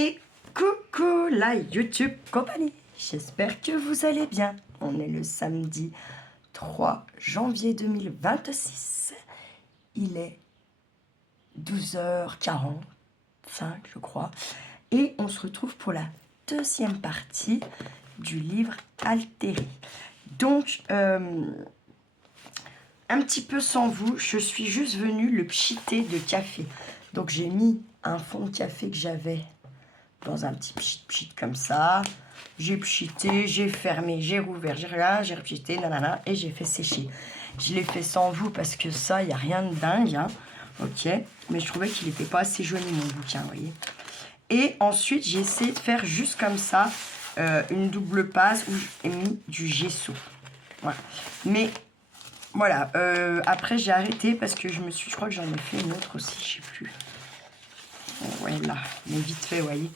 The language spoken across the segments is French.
Et coucou la YouTube compagnie, j'espère que vous allez bien. On est le samedi 3 janvier 2026. Il est 12h45 je crois. Et on se retrouve pour la deuxième partie du livre Altéré. Donc, un petit peu sans vous, je suis juste venue le pchiter de café. Donc j'ai mis un fond de café que j'avais dans un petit pchit comme ça. J'ai pchité, j'ai fermé, j'ai rouvert, j'ai repchité, nanana, et j'ai fait sécher. Je l'ai fait sans vous parce que ça, il n'y a rien de dingue, hein. Ok, mais je trouvais qu'il n'était pas assez joli mon bouquin, vous voyez. Et ensuite, j'ai essayé de faire juste comme ça, une double passe où j'ai mis du gesso. Voilà. Mais voilà, après j'ai arrêté parce que je crois que j'en ai fait une autre aussi, je sais plus. Ouais, là, mais vite fait, vous voyez,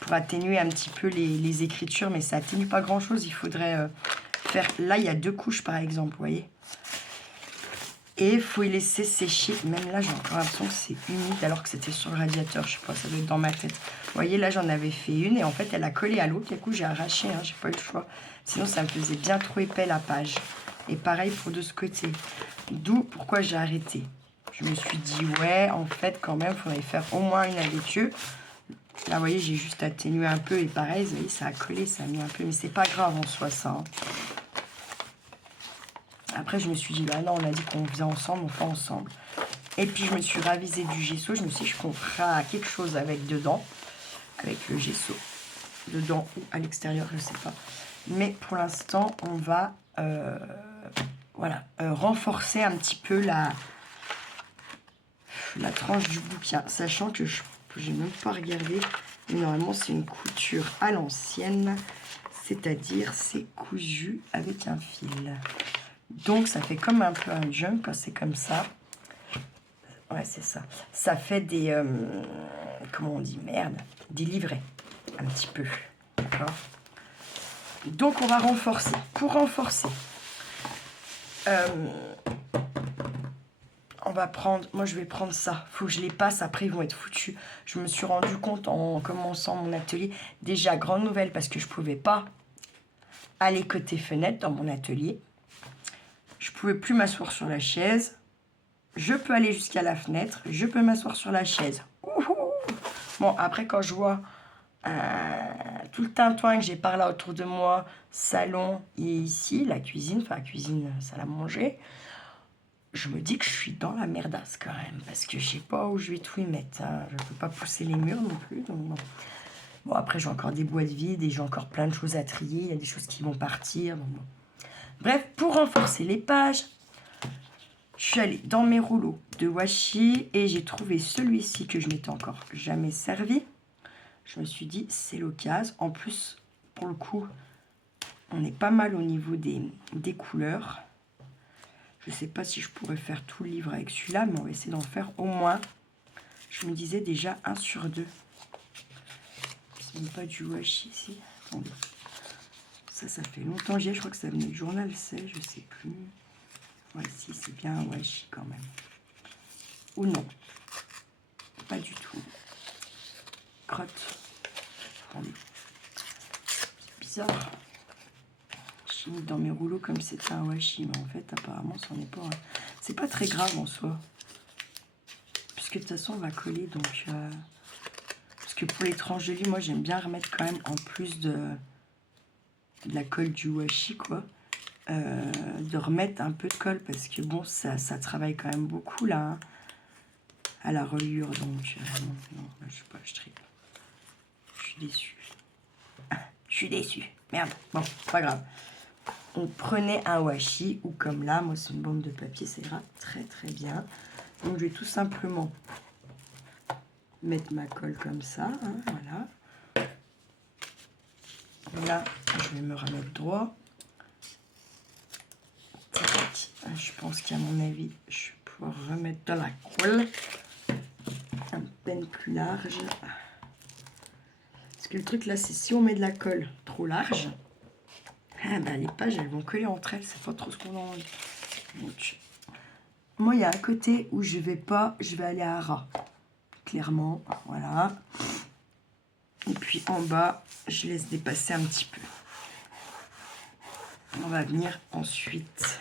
pour atténuer un petit peu les écritures, mais ça atténue pas grand chose. Il faudrait faire, là il y a 2 couches par exemple, vous voyez, et il faut y laisser sécher. Même là j'ai encore l'impression que c'est humide alors que c'était sur le radiateur, je sais pas, ça doit être dans ma tête. Vous voyez, là j'en avais fait une et en fait elle a collé à l'autre. Du coup j'ai arraché, hein, j'ai pas eu le choix, sinon ça me faisait bien trop épais la page. Et pareil pour de ce côté, d'où pourquoi j'ai arrêté. Je me suis dit, ouais, en fait, quand même, il faudrait faire au moins une avec eux. Là, vous voyez, j'ai juste atténué un peu. Et pareil, vous voyez, ça a collé, ça a mis un peu. Mais c'est pas grave en soi, ça. Hein. Après, je me suis dit, bah non, on a dit qu'on faisait ensemble, on fait ensemble. Et puis, je me suis ravisé du gesso. Je me suis dit, je comprends quelque chose avec dedans. Avec le gesso. Dedans ou à l'extérieur, je sais pas. Mais pour l'instant, on va voilà, renforcer un petit peu la tranche du bouquin, sachant que je n'ai même pas regardé, mais normalement c'est une couture à l'ancienne, c'est-à-dire c'est cousu avec un fil. Donc ça fait comme un peu un jump quand c'est comme ça. Ouais, c'est ça. Ça fait des, comment on dit, merde, des livrets, un petit peu. D'accord. Donc on va renforcer. Pour renforcer, on va prendre, moi je vais prendre ça, faut que je les passe, après ils vont être foutus. Je me suis rendu compte en commençant mon atelier, déjà grande nouvelle parce que je pouvais pas aller côté fenêtre dans mon atelier. Je pouvais plus m'asseoir sur la chaise. Je peux aller jusqu'à la fenêtre, je peux m'asseoir sur la chaise. Ouhou. Bon, après quand je vois tout le tintouin que j'ai par là autour de moi, salon et ici, la cuisine, enfin la cuisine, salle à manger, je me dis que je suis dans la merdasse quand même, parce que je sais pas où je vais tout y mettre. Hein. Je peux pas pousser les murs non plus. Donc bon, après j'ai encore des boîtes vides et j'ai encore plein de choses à trier. Il y a des choses qui vont partir. Donc bon. Bref, pour renforcer les pages, je suis allée dans mes rouleaux de washi et j'ai trouvé celui-ci que je m'étais encore jamais servi. Je me suis dit, c'est l'occasion. En plus, pour le coup, on est pas mal au niveau des couleurs. Je ne sais pas si je pourrais faire tout le livre avec celui-là, mais on va essayer d'en faire au moins, je me disais déjà 1 sur 2. C'est même pas du washi ici. Attendez. Ça fait longtemps que j'y ai. Je crois que ça venait du journal, c'est, je sais plus. Ouais, si, c'est bien un washi quand même. Ou non. Pas du tout. Crotte. Attendez. C'est bizarre. J'ai mis dans mes rouleaux comme c'était un washi, mais en fait, apparemment, c'en est pas. C'est pas très grave en soi. Puisque de toute façon, on va coller, donc... Parce que pour les tranches de lit, moi, j'aime bien remettre quand même, en plus de la colle du washi, quoi, de remettre un peu de colle, parce que, bon, ça travaille quand même beaucoup, là, hein, à la reliure, donc... non, là, je sais pas, je tripe. Je suis déçue. Je suis déçue. Merde. Bon, pas grave. On prenait un washi, ou comme là, moi, c'est une bande de papier, c'est grave, très, très bien. Donc, je vais tout simplement mettre ma colle comme ça, hein, voilà. Là, je vais me remettre droit. Tac. Je pense qu'à mon avis, je vais pouvoir remettre dans la colle un peine plus large. Parce que le truc là, c'est si on met de la colle trop large, ben, les pages, elles vont coller entre elles. C'est pas trop ce qu'on a envie. Donc, moi, il y a un côté où je vais pas, je vais aller à ras. Clairement, voilà. Donc puis en bas, je laisse dépasser un petit peu. On va venir ensuite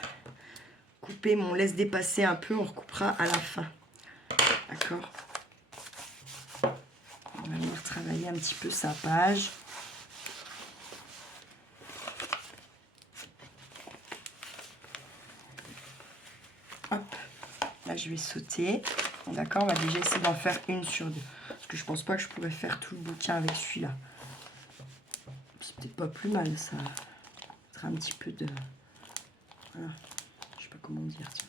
couper, mais on laisse dépasser un peu, on recoupera à la fin. D'accord? On va venir travailler un petit peu sa page. Hop, là je vais sauter. D'accord, on va déjà essayer d'en faire une sur deux. Parce que je pense pas que je pourrais faire tout le bouquin avec celui-là. C'est peut-être pas plus mal, ça. Ça sera un petit peu de... Voilà, je sais pas comment dire, tiens.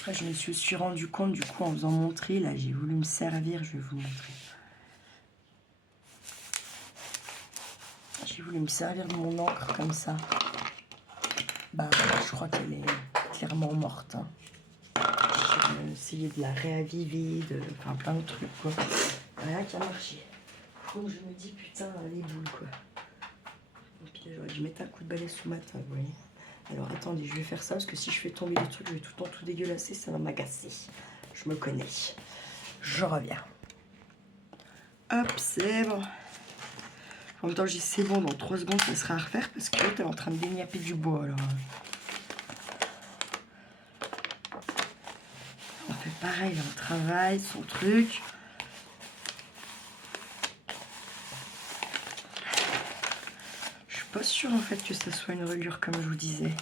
Après, je me suis rendu compte, du coup, en faisant montrer, là, j'ai voulu me servir, je vais vous montrer. J'ai voulu me servir de mon encre comme ça. Bah, je crois qu'elle est clairement morte. Hein. J'ai essayé de la réaviver, enfin plein de trucs, quoi. Rien qui a marché. Donc je me dis, putain, les boules, quoi. Et puis j'aurais dû mettre un coup de balai sous ma table, vous voyez. Alors attendez, je vais faire ça, parce que si je fais tomber les trucs, je vais tout le temps tout dégueulasser, ça va m'agacer. Je me connais. Je reviens. Hop, c'est bon. En même temps, j'ai c'est bon, dans 3 secondes, ça sera à refaire, parce que l'autre est en train de déniapper du bois, alors. On fait pareil, là, on travaille son truc. Je suis pas sûre, en fait, que ça soit une reliure, comme je vous disais.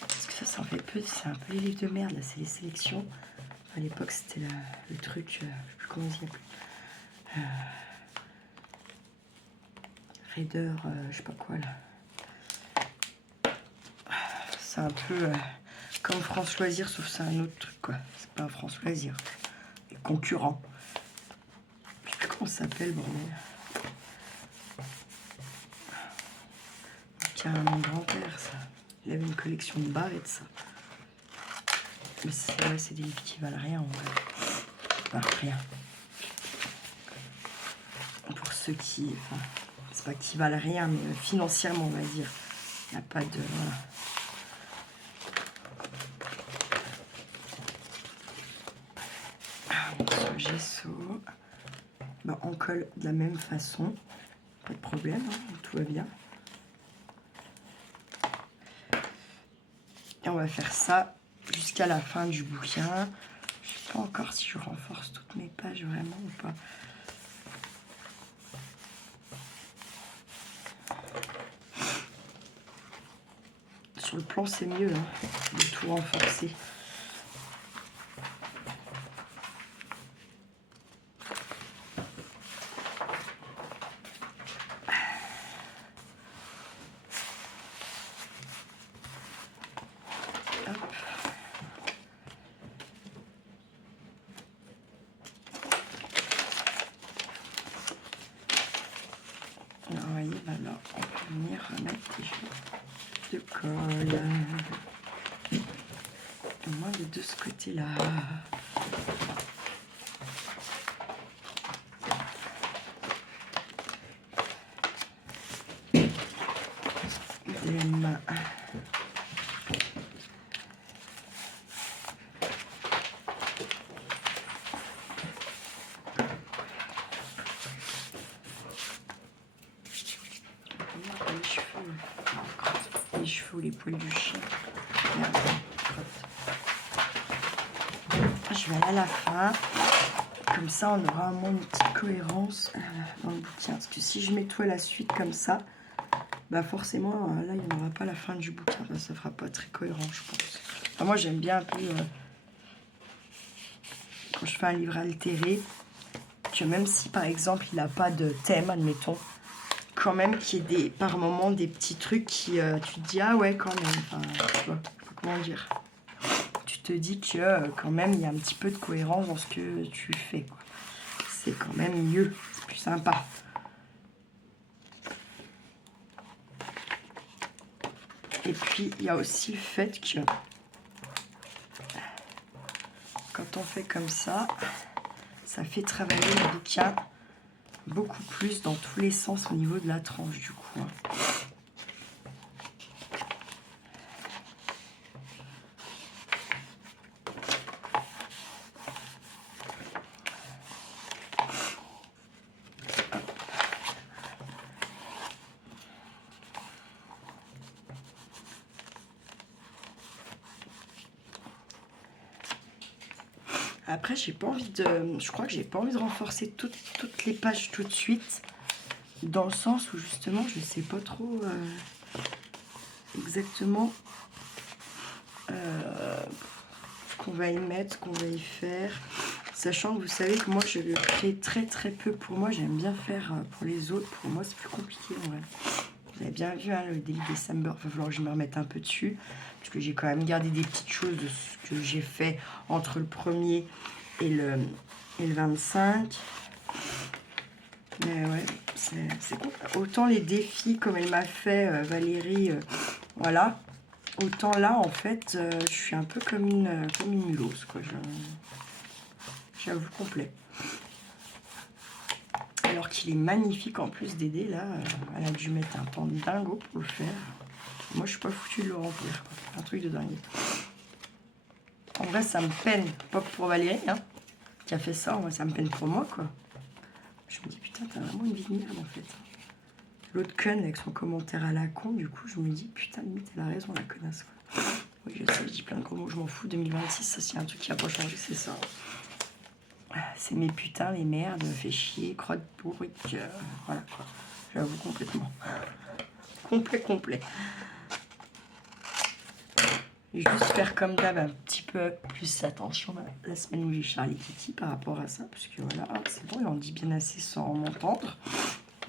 Parce que ça en fait peu, c'est un peu les livres de merde, là, c'est les sélections. À l'époque, c'était le truc, je sais plus comment il s'appelle. Raider, je sais pas quoi, là. C'est un peu comme France Loisir, sauf c'est un autre truc, quoi. C'est pas France Loisir. Les concurrents. Je sais plus comment ça s'appelle, bordel. Tiens, mon grand-père, ça. Il avait une collection de barrettes, ça. Mais c'est des livres qui valent rien, en vrai. Enfin, rien. Pour ceux qui... Enfin, c'est pas qu'ils valent rien, mais financièrement, on va dire. Il n'y a pas de... Voilà. Sur le gesso, ben, on colle de la même façon, pas de problème, hein, tout va bien. Et on va faire ça jusqu'à la fin du bouquin. Je sais pas encore si je renforce toutes mes pages vraiment ou pas. Sur le plan, c'est mieux hein, de tout renforcer. Alors, vous voyez, ben là, on va venir remettre des choses de colle. Au moins de ce côté-là. Idem. Les cheveux, les poils du chien. Merde. Je vais aller à la fin. Comme ça, on aura au moins une petite cohérence dans le bouquin. Parce que si je mets tout à la suite comme ça, bah forcément, là, il n'y aura pas la fin du bouquin. Enfin, ça ne fera pas très cohérent, je pense. Enfin, moi, j'aime bien un peu, quand je fais un livre altéré, que même si, par exemple, il n'a pas de thème, admettons, quand même qu'il y ait des, par moments des petits trucs qui, tu te dis, ah ouais, quand même. Enfin, tu vois, je sais pas comment dire. Tu te dis que quand même, il y a un petit peu de cohérence dans ce que tu fais. C'est quand même mieux, c'est plus sympa. Et puis, il y a aussi le fait que quand on fait comme ça, ça fait travailler le bouquin beaucoup plus dans tous les sens au niveau de la tranche, du coup. Après, j'ai pas envie de... Je crois que j'ai pas envie de renforcer toutes les pages tout de suite. Dans le sens où, justement, je sais pas trop exactement ce qu'on va y mettre, ce qu'on va y faire. Sachant que vous savez que moi, je le crée très peu pour moi. J'aime bien faire pour les autres. Pour moi, c'est plus compliqué, en vrai. Vous avez bien vu, hein, le Daily December. Il va falloir que je me remette un peu dessus. Parce que j'ai quand même gardé des petites choses de ce que j'ai fait entre le 1er et le 25. Mais ouais, c'est cool. Autant les défis, comme elle m'a fait, Valérie, voilà. Autant là, en fait, je suis un peu comme une nulos, quoi. J'avoue complet. Alors qu'il est magnifique en plus d'aider, là. Elle a dû mettre un temps de dingo pour le faire. Moi, je suis pas foutue de le remplir, quoi. Un truc de dingue. En vrai, ça me peine. Pas pour Valérie, hein, qui a fait ça. Moi, ça me peine pour moi, quoi. Je me dis, putain, t'as vraiment une vie de merde, en fait. L'autre conne avec son commentaire à la con, du coup, je me dis, putain, limite, elle a raison, la connasse, quoi. Oui, je sais, je dis plein de gros mots, je m'en fous. 2026, ça, s'il y a un truc qui a pas changé, c'est ça. C'est mes putains, les merdes, fait chier, crotte pourrique, voilà, quoi. J'avoue, complètement. Complet. Juste faire comme d'hab, un petit peu plus attention la semaine où j'ai Charlie Kitty par rapport à ça, parce que voilà, c'est bon, il en dit bien assez sans m'entendre.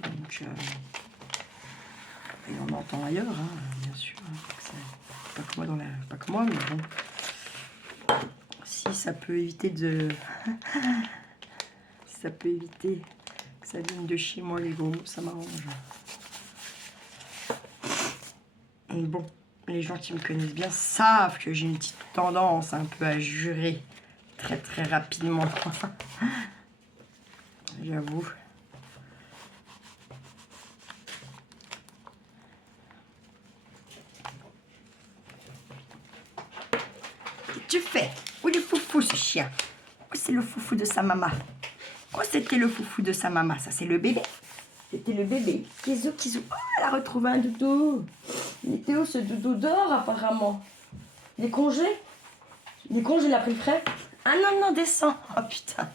Donc, et on entend ailleurs, hein, bien sûr. Pas que moi pas que moi, mais bon. Si ça peut éviter de... si ça peut éviter que ça vienne de chez moi, les gros mots, ça m'arrange. Bon, les gens qui me connaissent bien savent que j'ai une petite tendance un peu à jurer très rapidement. J'avoue. Tu fais? Où est le foufou, ce chien? Où c'est le foufou de sa maman? Oh, c'était le foufou de sa maman. Ça, c'est le bébé. C'était le bébé. Kizou. Oh, elle a retrouvé un doudou. Il était où, ce doudou d'or, apparemment? Il est congé? Il a pris le frais? Ah non, descends. Oh, putain.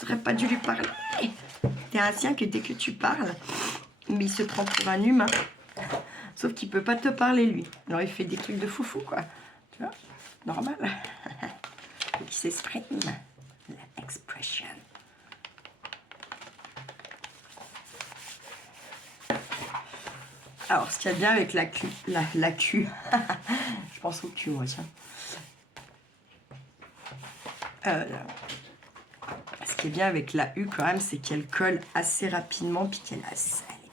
J'aurais pas dû lui parler. T'es un chien que dès que tu parles, mais il se prend pour un humain. Sauf qu'il peut pas te parler, lui. Alors, il fait des trucs de foufou, quoi. Tu vois? Normal. Il s'exprime. L'expression. Alors, ce qu'il y a bien avec la queue, je pense au cul, moi, tiens. Ce qui est bien avec la U, quand même, c'est qu'elle colle assez rapidement, puis qu'elle a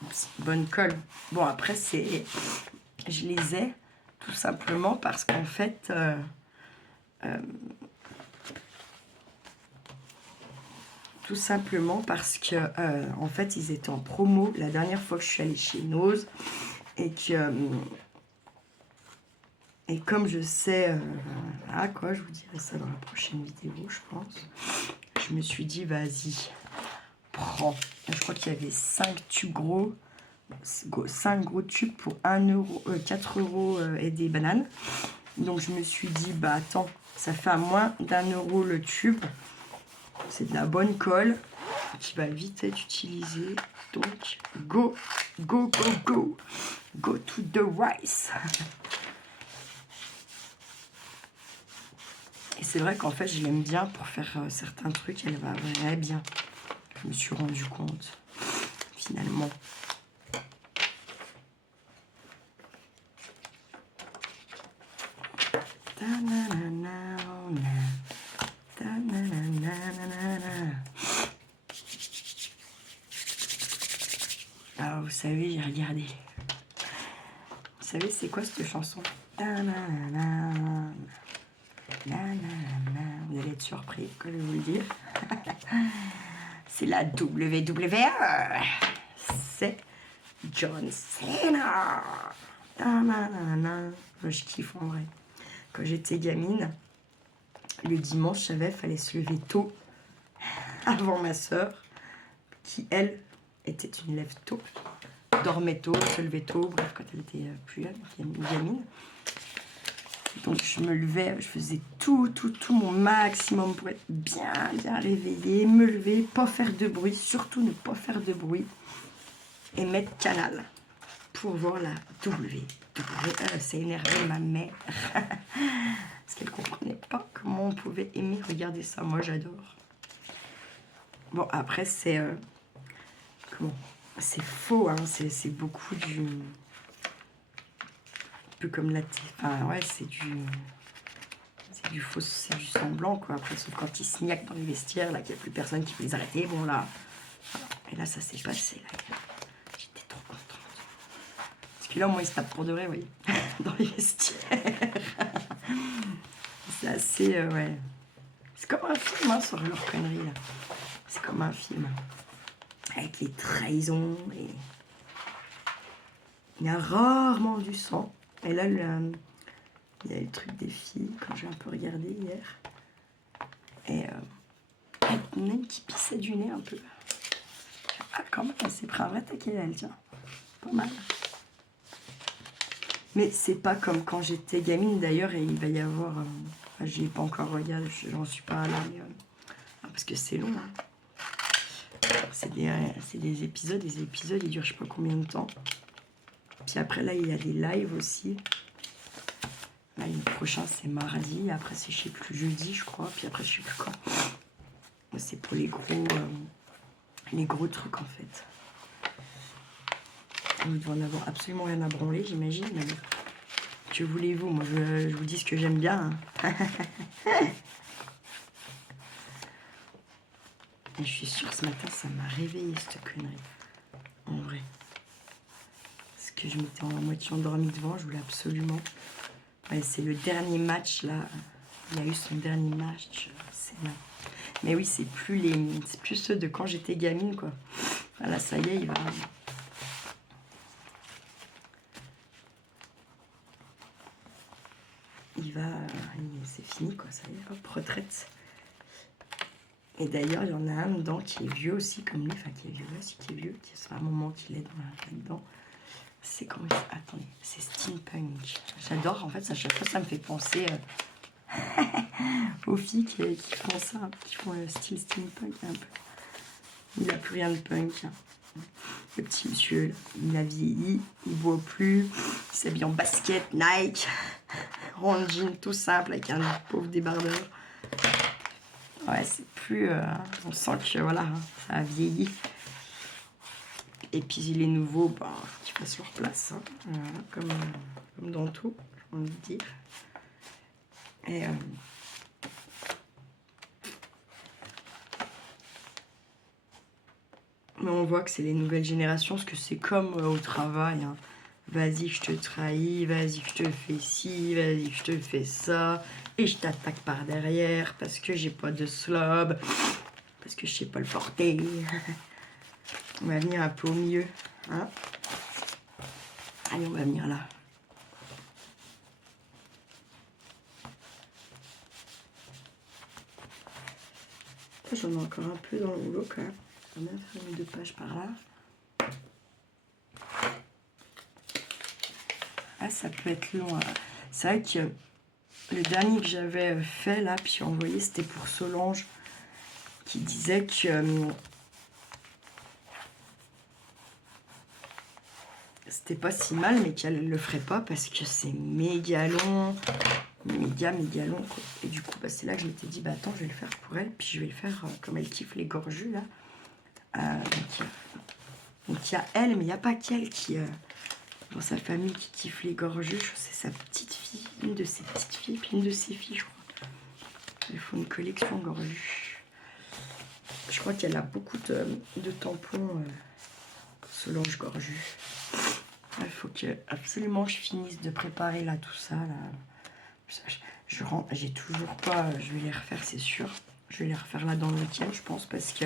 une bonne colle. Bon, après, je les ai tout simplement parce qu'en fait... tout simplement parce que en fait ils étaient en promo la dernière fois que je suis allée chez Nose et que et comme je sais quoi, je vous dirai ça dans la prochaine vidéo, je pense. Je me suis dit vas-y, prends. Je crois qu'il y avait 5 tubes gros, 5 gros tubes pour 4 € et des bananes. Donc je me suis dit bah attends, ça fait à moins d'1 € le tube. C'est de la bonne colle qui va vite être utilisée. Donc, go to the rice. Et c'est vrai qu'en fait, je l'aime bien pour faire certains trucs. Elle va vraiment bien. Je me suis rendu compte, finalement. Ah, vous savez, j'ai regardé. Vous savez, c'est quoi cette chanson? Vous allez être surpris quand je vais vous le dire. C'est la WWE. C'est John Cena. Je kiffe en vrai. Quand j'étais gamine, le dimanche, je savais, fallait se lever tôt avant ma soeur, qui elle était une lève tôt, dormait tôt, se levait tôt, bref, quand elle était plus jeune, gamine. Donc je me levais, je faisais tout mon maximum pour être bien réveillée, me lever, pas faire de bruit, surtout ne pas faire de bruit, et mettre canal pour voir la W. Ça énervait ma mère parce qu'elle comprenait pas comment on pouvait aimer regarder ça. Moi j'adore. Bon après c'est c'est faux, hein, c'est beaucoup du... un peu comme la... Enfin ouais, c'est du faux, c'est du semblant quoi. Après sauf quand ils sniaquent dans les vestiaires, là qu'il n'y a plus personne qui peut les arrêter, bon là... Voilà. Et là ça s'est passé, là. J'étais trop contente. Parce que là au moins ils se tapent pour de vrai, vous voyez, dans les vestiaires. C'est assez... ouais. C'est comme un film, hein, sur leur connerie là. C'est comme un film. Avec les trahisons et... Il y a rarement du sang. Et là, il y a le truc des filles, quand j'ai un peu regardé hier. Et il y en a une qui pissait du nez un peu. Ah, quand même, elle s'est pris un vrai taquet, elle, tiens. Pas mal. Mais c'est pas comme quand j'étais gamine, d'ailleurs, et il va y avoir... j'y ai pas encore regardé, j'en suis pas là, mais... parce que c'est long, hein. C'est des épisodes, ils durent je sais pas combien de temps. Puis après, là, il y a des lives aussi. Là, le prochain, c'est mardi. Après, c'est, je sais plus, jeudi, je crois. Puis après, je sais plus quand. C'est pour les gros trucs, en fait. Vous devez en avoir absolument rien à branler, j'imagine. Mais que voulez-vous? Moi, je vous dis ce que j'aime bien. Hein. Et je suis sûre, ce matin, ça m'a réveillée, cette connerie. En vrai. Parce que je m'étais en moitié endormie devant, je voulais absolument... Ouais, c'est le dernier match, là. Il a eu son dernier match. Mais oui, c'est plus ceux de quand j'étais gamine, quoi. Voilà, ça y est, c'est fini, quoi. Ça y est, hop, retraite. Et d'ailleurs, il y en a un dedans qui est vieux aussi, comme lui. Enfin, qui est vieux aussi, qui est vieux. Ça fait un moment qu'il est là-dedans. C'est comment... Attendez, c'est steampunk. J'adore, en fait, à chaque fois, ça me fait penser aux filles qui font ça, qui font le style steampunk un peu. Il n'a plus rien de punk. Hein. Le petit monsieur, là, il a vieilli, il ne boit plus, il s'habille en basket, Nike, en jean tout simple avec un pauvre débardeur. Ouais, c'est plus... on sent que voilà, ça a vieilli. Et puis les nouveaux, bah, faut qu'ils fassent leur place, hein, comme dans tout, j'ai envie de dire. Et mais on voit que c'est les nouvelles générations, parce que c'est comme au travail. Hein. Vas-y, je te trahis, vas-y, je te fais ci, vas-y, je te fais ça, et je t'attaque par derrière parce que j'ai pas de slob, parce que je sais pas le porter. On va venir un peu au milieu. Hein. Allez, on va venir là. J'en ai encore un peu dans le rouleau quand même. On va bien faire une 2 pages par là. Ah, ça peut être long. Hein. C'est vrai que le dernier que j'avais fait là, puis envoyé, c'était pour Solange, qui disait que c'était pas si mal, mais qu'elle le ferait pas parce que c'est méga long. Méga long. Quoi. Et du coup, bah, c'est là que je m'étais dit, bah attends, je vais le faire pour elle, puis je vais le faire comme elle kiffe les gorges là. Donc il y a elle, mais il n'y a pas qu'elle qui, dans sa famille, qui kiffe les gorges. C'est sa petite fille, une de ses petites filles, puis une de ses filles, je crois. Elles font une collection gorges. Je crois qu'elle a beaucoup de tampons Solange Gorju. Il faut que absolument je finisse de préparer là tout ça. Là. Je rentre, j'ai toujours pas. Je vais les refaire, c'est sûr. Je vais les refaire là dans le week-end, je pense, parce que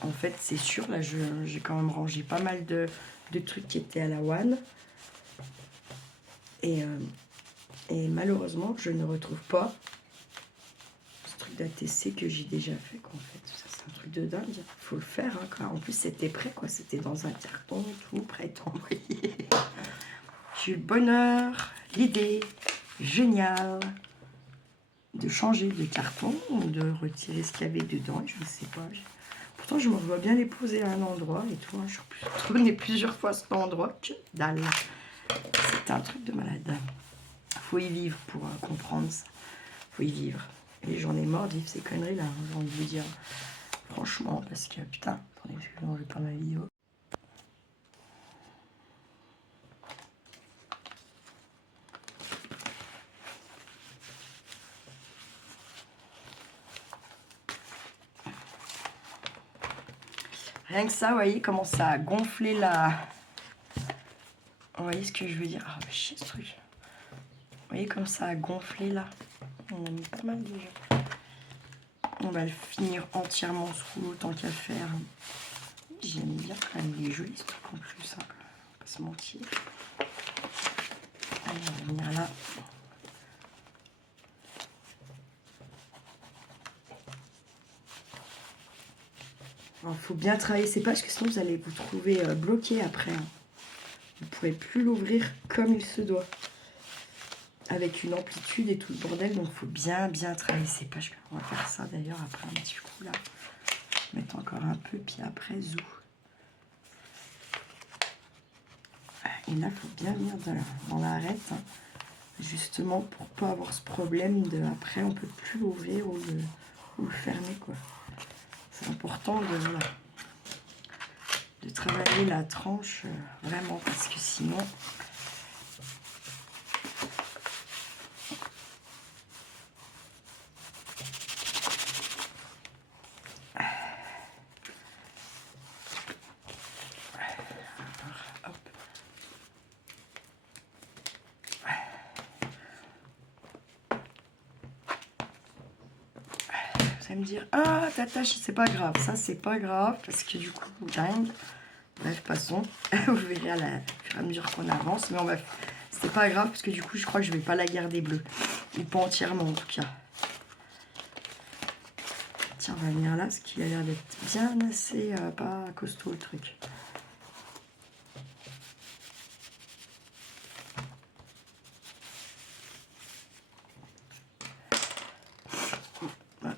en fait, c'est sûr. Là, j'ai quand même rangé pas mal de trucs qui étaient à la one. Et malheureusement, je ne retrouve pas ce truc d'ATC que j'ai déjà fait. Quoi, en fait, ça c'est un truc de dingue. Il faut le faire. Hein, quoi. En plus, c'était prêt, quoi. C'était dans un carton, tout prêt à envoyer. J'ai eu le bonheur, l'idée génial de changer de carton ou de retirer ce qu'il y avait dedans, je ne sais pas. Pourtant, je me vois bien les poser à un endroit et tout. Je suis retournée plusieurs fois à cet endroit. Que dalle. C'est un truc de malade. Faut y vivre pour comprendre ça. Faut y vivre. Et j'en ai marre de vivre ces conneries là, j'ai envie de vous dire. Franchement, parce que putain, attendez, parce que je vais pas ma vidéo. Rien que ça, vous voyez comment ça a gonflé la... Vous voyez ce que je veux dire? Ah, mais chier ce truc. Vous voyez comme ça a gonflé là? On a mis pas mal déjà. On va le finir entièrement sous l'eau tant qu'à faire. J'aime bien quand même, il est joli ce truc en plus, hein. On va pas se mentir. Allez, on va venir là. Il faut bien travailler ces pages, parce que sinon vous allez vous trouver bloqué après. Hein. Vous ne pourrez plus l'ouvrir comme il se doit. Avec une amplitude et tout le bordel, donc il faut bien travailler ces pages. On va faire ça d'ailleurs après un petit coup là. Mettre encore un peu, puis après zou. Et là, il faut bien venir dans l'arête, hein, justement pour pas avoir ce problème de après on peut plus l'ouvrir ou le fermer quoi. C'est important de travailler la tranche vraiment parce que sinon me dire ah t'attaches, c'est pas grave, ça c'est pas grave parce que du coup dingue. Bref, passons. Vous verrez au fur et à mesure qu'on avance, mais on va, c'est pas grave parce que du coup je crois que je vais pas la garder bleue, ou pas entièrement en tout cas. Tiens, on va venir là, ce qui a l'air d'être bien assez pas costaud le truc.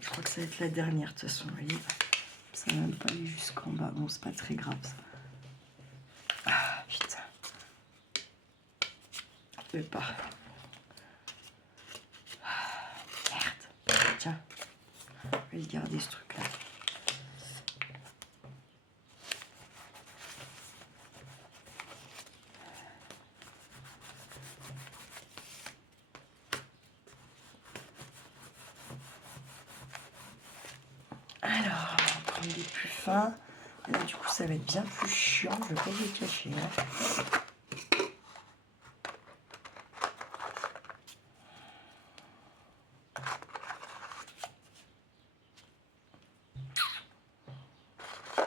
Je crois que ça va être la dernière de toute façon, vous voyez. Ça va même pas aller jusqu'en bas. Bon, c'est pas très grave ça. Ah, putain. Je vais pas. Ah, merde. Tiens. Je vais garder ce truc là. Alors, on va prendre des plus fins. Là, du coup, ça va être bien plus chiant. Je vais pas vous le cacher.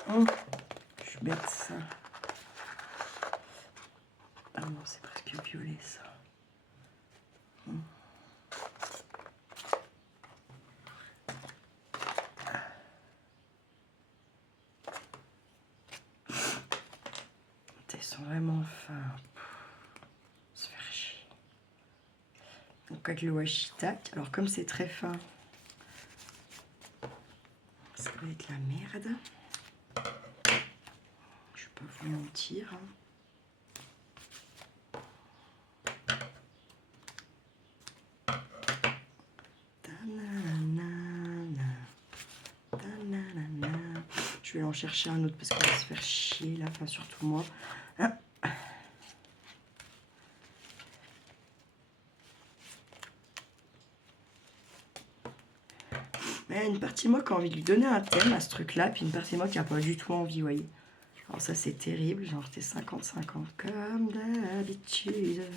Hein. Je suis bête, ça. Ah non, c'est presque violet, ça. Ils sont vraiment fins. Se faire chier. Donc avec le washi tac, alors comme c'est très fin, ça va être la merde. Je vais pas vous mentir. Hein. Je vais en chercher un autre parce qu'on va se faire chier là, enfin surtout moi. Hein. Mais une partie de moi qui a envie de lui donner un thème à ce truc là, puis une partie de moi qui n'a pas du tout envie, vous voyez. Alors ça c'est terrible, genre t'es 50-50 comme d'habitude.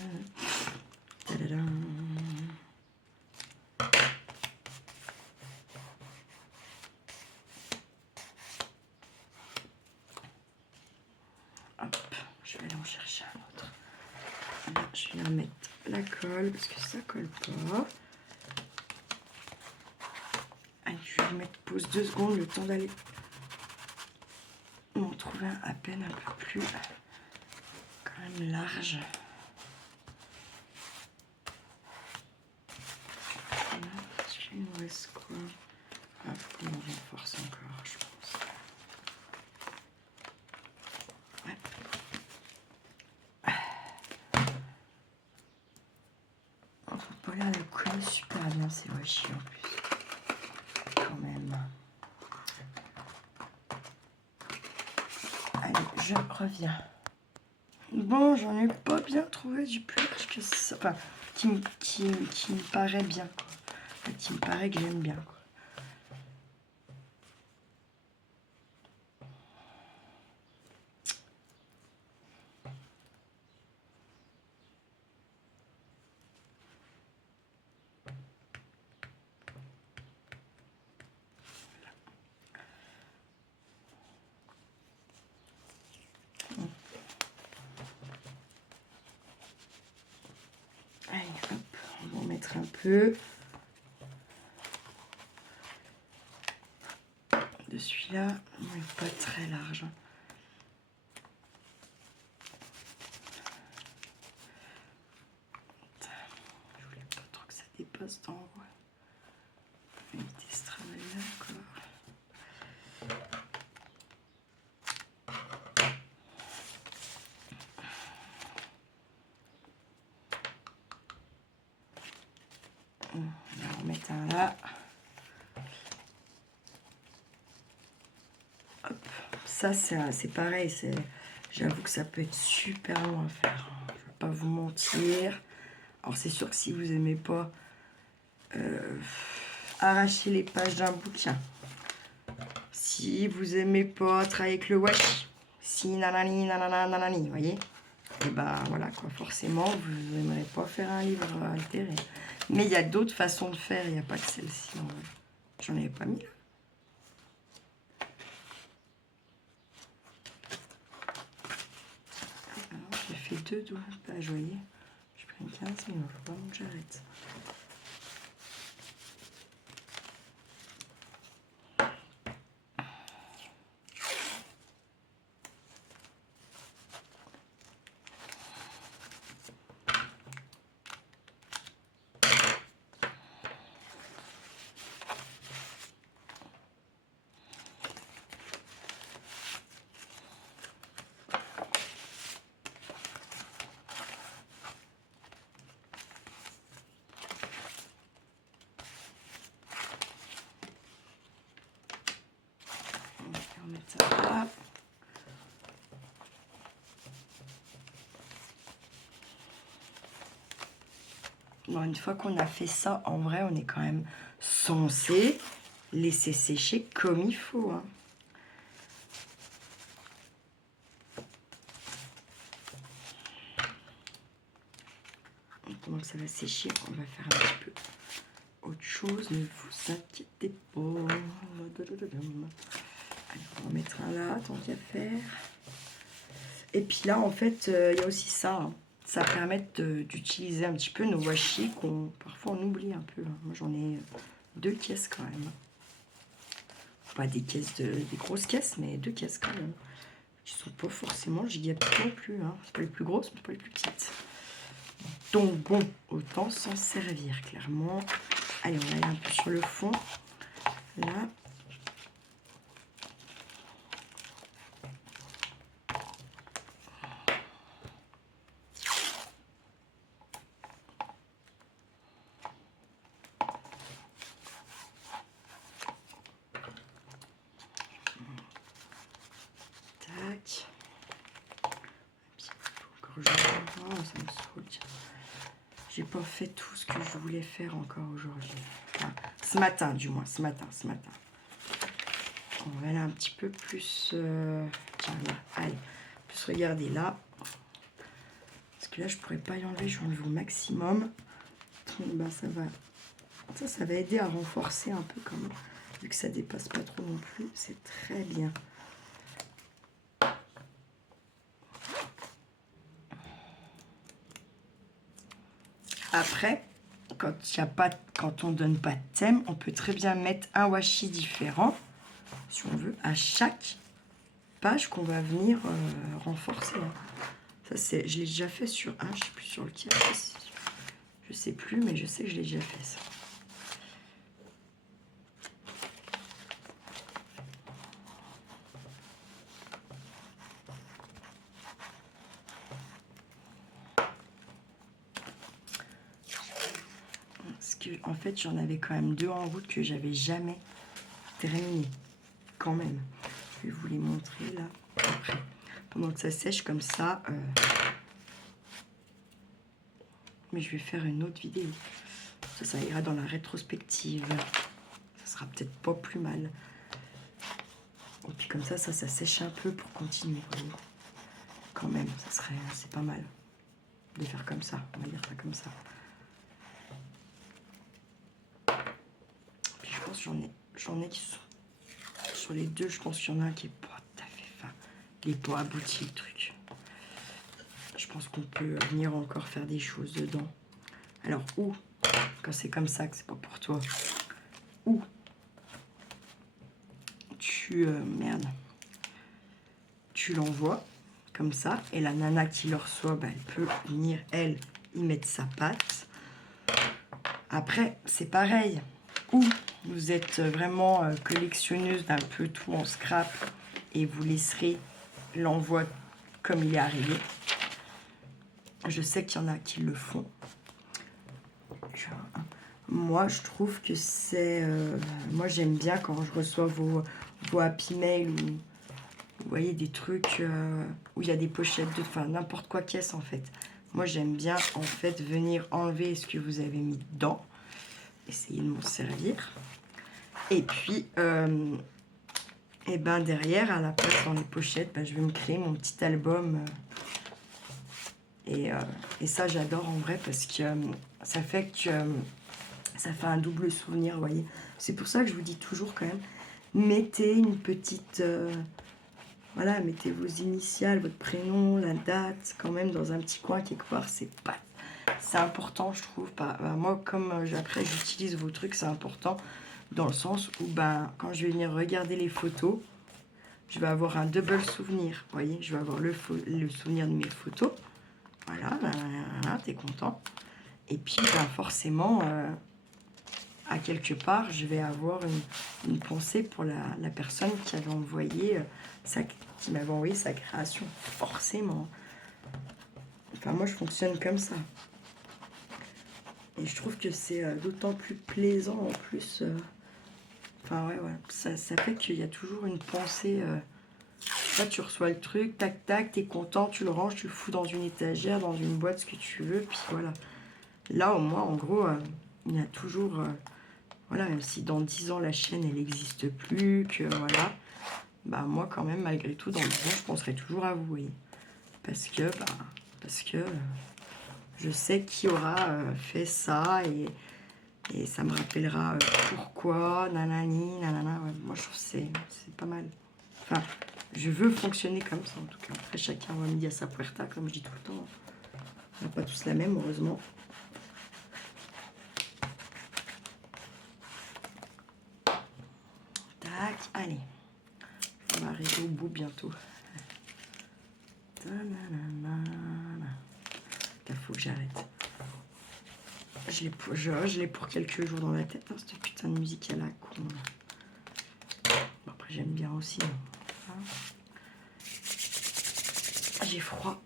Hop, je vais aller en chercher un autre. Là, je viens mettre la colle parce que ça colle pas. Allez, je vais mettre pause 2 secondes, le temps d'aller m'en trouver un à peine un peu plus quand même large. Il nous reste quoi? Ah, faut qu'on en renforce encore, je pense. Ouais. On peut pas l'air de coller super bien ces washi en plus. Quand même. Allez, je reviens. Bon, j'en ai pas bien trouvé du plus large que ça. Enfin, qui me paraît bien, quoi. Enfin, qui me paraît que j'aime bien, quoi. Allez, hop, on va en mettre un peu. De celui-là, il n'est pas très large. Je voulais pas trop que ça dépasse d'en haut. Je vais éviter ce travail-là encore. On va en mettre un là. Hop. Ça, c'est pareil. J'avoue que ça peut être super long à faire. Je ne vais pas vous mentir. Alors, c'est sûr que si vous n'aimez pas arracher les pages d'un bouquin, si vous n'aimez pas travailler avec le washi, si nanani, nanana, nanani, vous voyez, et ben voilà quoi, forcément, vous n'aimerez pas faire un livre altéré. Mais il y a d'autres façons de faire, il n'y a pas que celle-ci. J'en avais pas mis là. J'ai fait 2 doigts, pages, vous voyez. Je prends une 15, mais il ne faut pas que j'arrête. On va mettre ça là. Bon, une fois qu'on a fait ça, en vrai, on est quand même censé laisser sécher comme il faut. Hein. Pendant que ça va sécher, on va faire un petit peu autre chose. Ne vous inquiétez pas. Allez, on va mettre un là, tant qu'à faire. Et puis là, en fait, il y a aussi ça. Hein. Ça permet d'utiliser un petit peu nos washi qu'on parfois on oublie un peu. Hein. Moi, j'en ai 2 caisses quand même. Pas des caisses, des grosses caisses, mais 2 caisses quand même. Qui sont pas forcément gigapiques non plus. Hein. C'est pas les plus grosses, mais pas les plus petites. Donc bon, autant s'en servir, clairement. Allez, on va aller un peu sur le fond. Là. Tac. Et puis, encore je... Oh, ça me saoule. J'ai pas fait tout ce que je voulais faire encore aujourd'hui. Enfin, ce matin, du moins. Ce matin. On va aller un petit peu plus... Tiens, là. Allez. Plus regarder là. Parce que là, je pourrais pas y enlever. Je vais enlever au maximum. Donc, ben, ça va aider à renforcer un peu quand même. Vu que ça dépasse pas trop non plus. C'est très bien. Après, quand on donne pas de thème, on peut très bien mettre un washi différent, si on veut, à chaque page qu'on va venir renforcer. Ça, je l'ai déjà fait sur un, je sais plus sur lequel. Je sais plus, mais je sais que je l'ai déjà fait ça. que, en fait, j'en avais quand même 2 en route que j'avais jamais terminé. Quand même. Je vais vous les montrer là. Après, pendant que ça sèche comme ça. Mais je vais faire une autre vidéo. Ça ira dans la rétrospective. Ça sera peut-être pas plus mal. Et puis comme ça sèche un peu pour continuer. Quand même, c'est pas mal de faire comme ça. On va dire ça comme ça. Puis je pense que j'en ai qui sont sur les 2. Je pense qu'il y en a un qui est pas tout à fait fin. Il est pas abouti le truc. Je pense qu'on peut venir encore faire des choses dedans. Alors, ou, quand c'est comme ça, que c'est pas pour toi, ou tu l'envoies comme ça, et la nana qui le reçoit, bah, elle peut venir, elle, y mettre sa pâte. Après, c'est pareil. Ou vous êtes vraiment collectionneuse d'un peu tout en scrap, et vous laisserez l'envoi comme il est arrivé. Je sais qu'il y en a qui le font. Moi, je trouve que c'est... moi, j'aime bien quand je reçois vos Happy Mail ou vous voyez des trucs où il y a des pochettes de... Enfin, n'importe quoi caisse, en fait. Moi, j'aime bien, en fait, venir enlever ce que vous avez mis dedans. Essayer de m'en servir. Et puis, et ben derrière, à la place, dans les pochettes, ben, je vais me créer mon petit album... Et ça, j'adore en vrai parce que ça fait un double souvenir, vous voyez. C'est pour ça que je vous dis toujours quand même, mettez une petite... voilà, mettez vos initiales, votre prénom, la date, quand même dans un petit coin quelque part. C'est important, je trouve. Moi, comme après, j'utilise vos trucs, c'est important dans le sens où, ben, quand je vais venir regarder les photos, je vais avoir un double souvenir, vous voyez. Je vais avoir le souvenir de mes photos. Voilà, t'es content. Et puis, ben, forcément, à quelque part, je vais avoir une pensée pour la personne qui avait envoyé qui m'avait envoyé sa création. Forcément. Enfin, moi, je fonctionne comme ça. Et je trouve que c'est d'autant plus plaisant en plus. Enfin, ouais. Ça fait qu'il y a toujours une pensée... Là, tu reçois le truc, tac, tac, t'es content, tu le ranges, tu le fous dans une étagère, dans une boîte, ce que tu veux, puis voilà. Là, au moins, en gros, il y a toujours... voilà, même si dans 10 ans, la chaîne, elle n'existe plus, que voilà, bah moi, quand même, malgré tout, dans 10 ans, je penserai toujours à vous, voyez. Parce que je sais qui aura fait ça, et ça me rappellera pourquoi, nanani, nanana. Ouais, moi, je trouve que c'est pas mal. Enfin... Je veux fonctionner comme ça, en tout cas. Après, chacun va me dire sa puerta, comme je dis tout le temps. On n'a pas tous la même, heureusement. Tac, allez. On va arriver au bout bientôt. Il faut que j'arrête. Je l'ai pour quelques jours dans la tête, hein, cette putain de musique à la con. Bon, après, j'aime bien aussi. Hein. J'ai froid.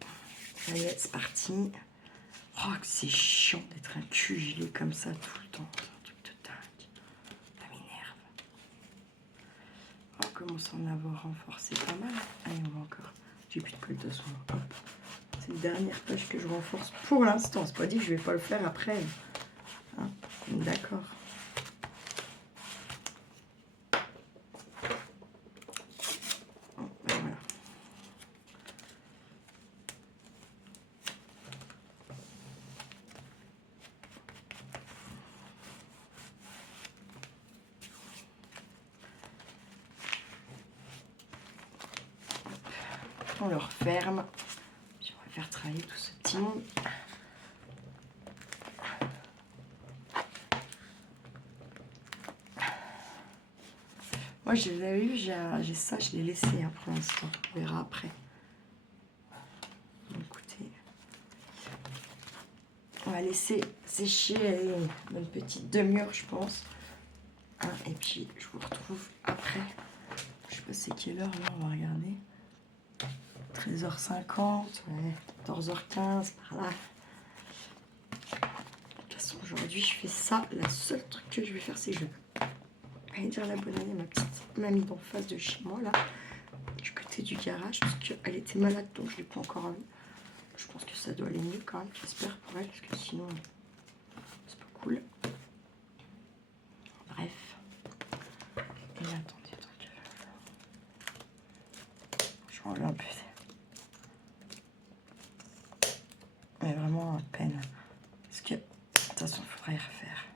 Allez, c'est parti. Oh, que c'est chiant d'être un cul gelé comme ça tout le temps. C'est un truc de dingue. Ça m'énerve. On commence à en avoir renforcé pas mal. Allez, on va encore. J'ai plus de colle de toute façon. C'est la dernière page que je renforce pour l'instant. C'est pas dit que je vais pas le faire après. Hein, d'accord. On le referme. Puis on va faire travailler tout ce petit monde. Moi, je l'avais eu, j'ai ça, je l'ai laissé hein, pour l'instant. On verra après. Écoutez, on va laisser sécher une petite demi-heure, je pense. Hein, et puis, je vous retrouve après. Je sais pas c'est quelle heure, là, on va regarder. 13h50, ouais, 14h15, par là. De toute façon, Aujourd'hui, je fais ça. La seule truc que je vais faire, c'est que je vais aller dire la bonne année à ma petite mamie d'en face de chez moi, là, du côté du garage, parce qu'elle était malade, donc je ne l'ai pas encore vue. Je pense que ça doit aller mieux quand même, j'espère pour elle, parce que sinon, c'est pas cool. Bref. Et là, attendez. Je enlève un peu. Mais vraiment à peine. Parce que, de toute façon, il faudrait y refaire.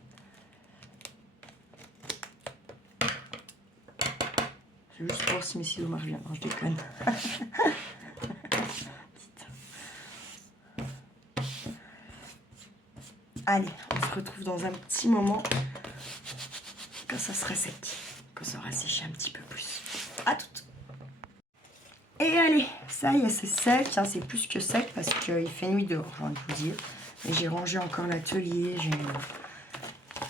Je vais juste voir si mes ciseaux marchent bien. Non, je déconne. Allez, on se retrouve dans un petit moment. Quand ça sera sec. Quand ça aura séché un petit peu plus. À toutes. Et allez, ça y est, c'est sec. Hein, c'est plus que sec parce qu'il fait nuit dehors, j'ai envie de vous dire. Et j'ai rangé encore l'atelier. J'ai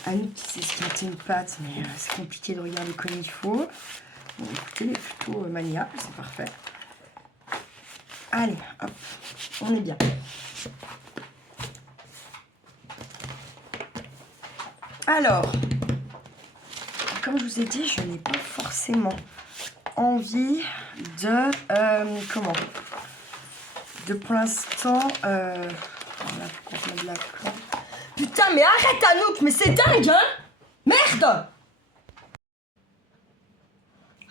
Anouk qui s'est esquinté une pâte, mais c'est compliqué de regarder comme il faut. Bon, écoutez, elle est plutôt maniable, c'est parfait. Allez, hop, on est bien. Alors, comme je vous ai dit, je n'ai pas forcément envie de... de pour l'instant... voilà, pourquoi je mets de la plante. Putain, mais arrête Anouk, mais c'est dingue, hein. Merde.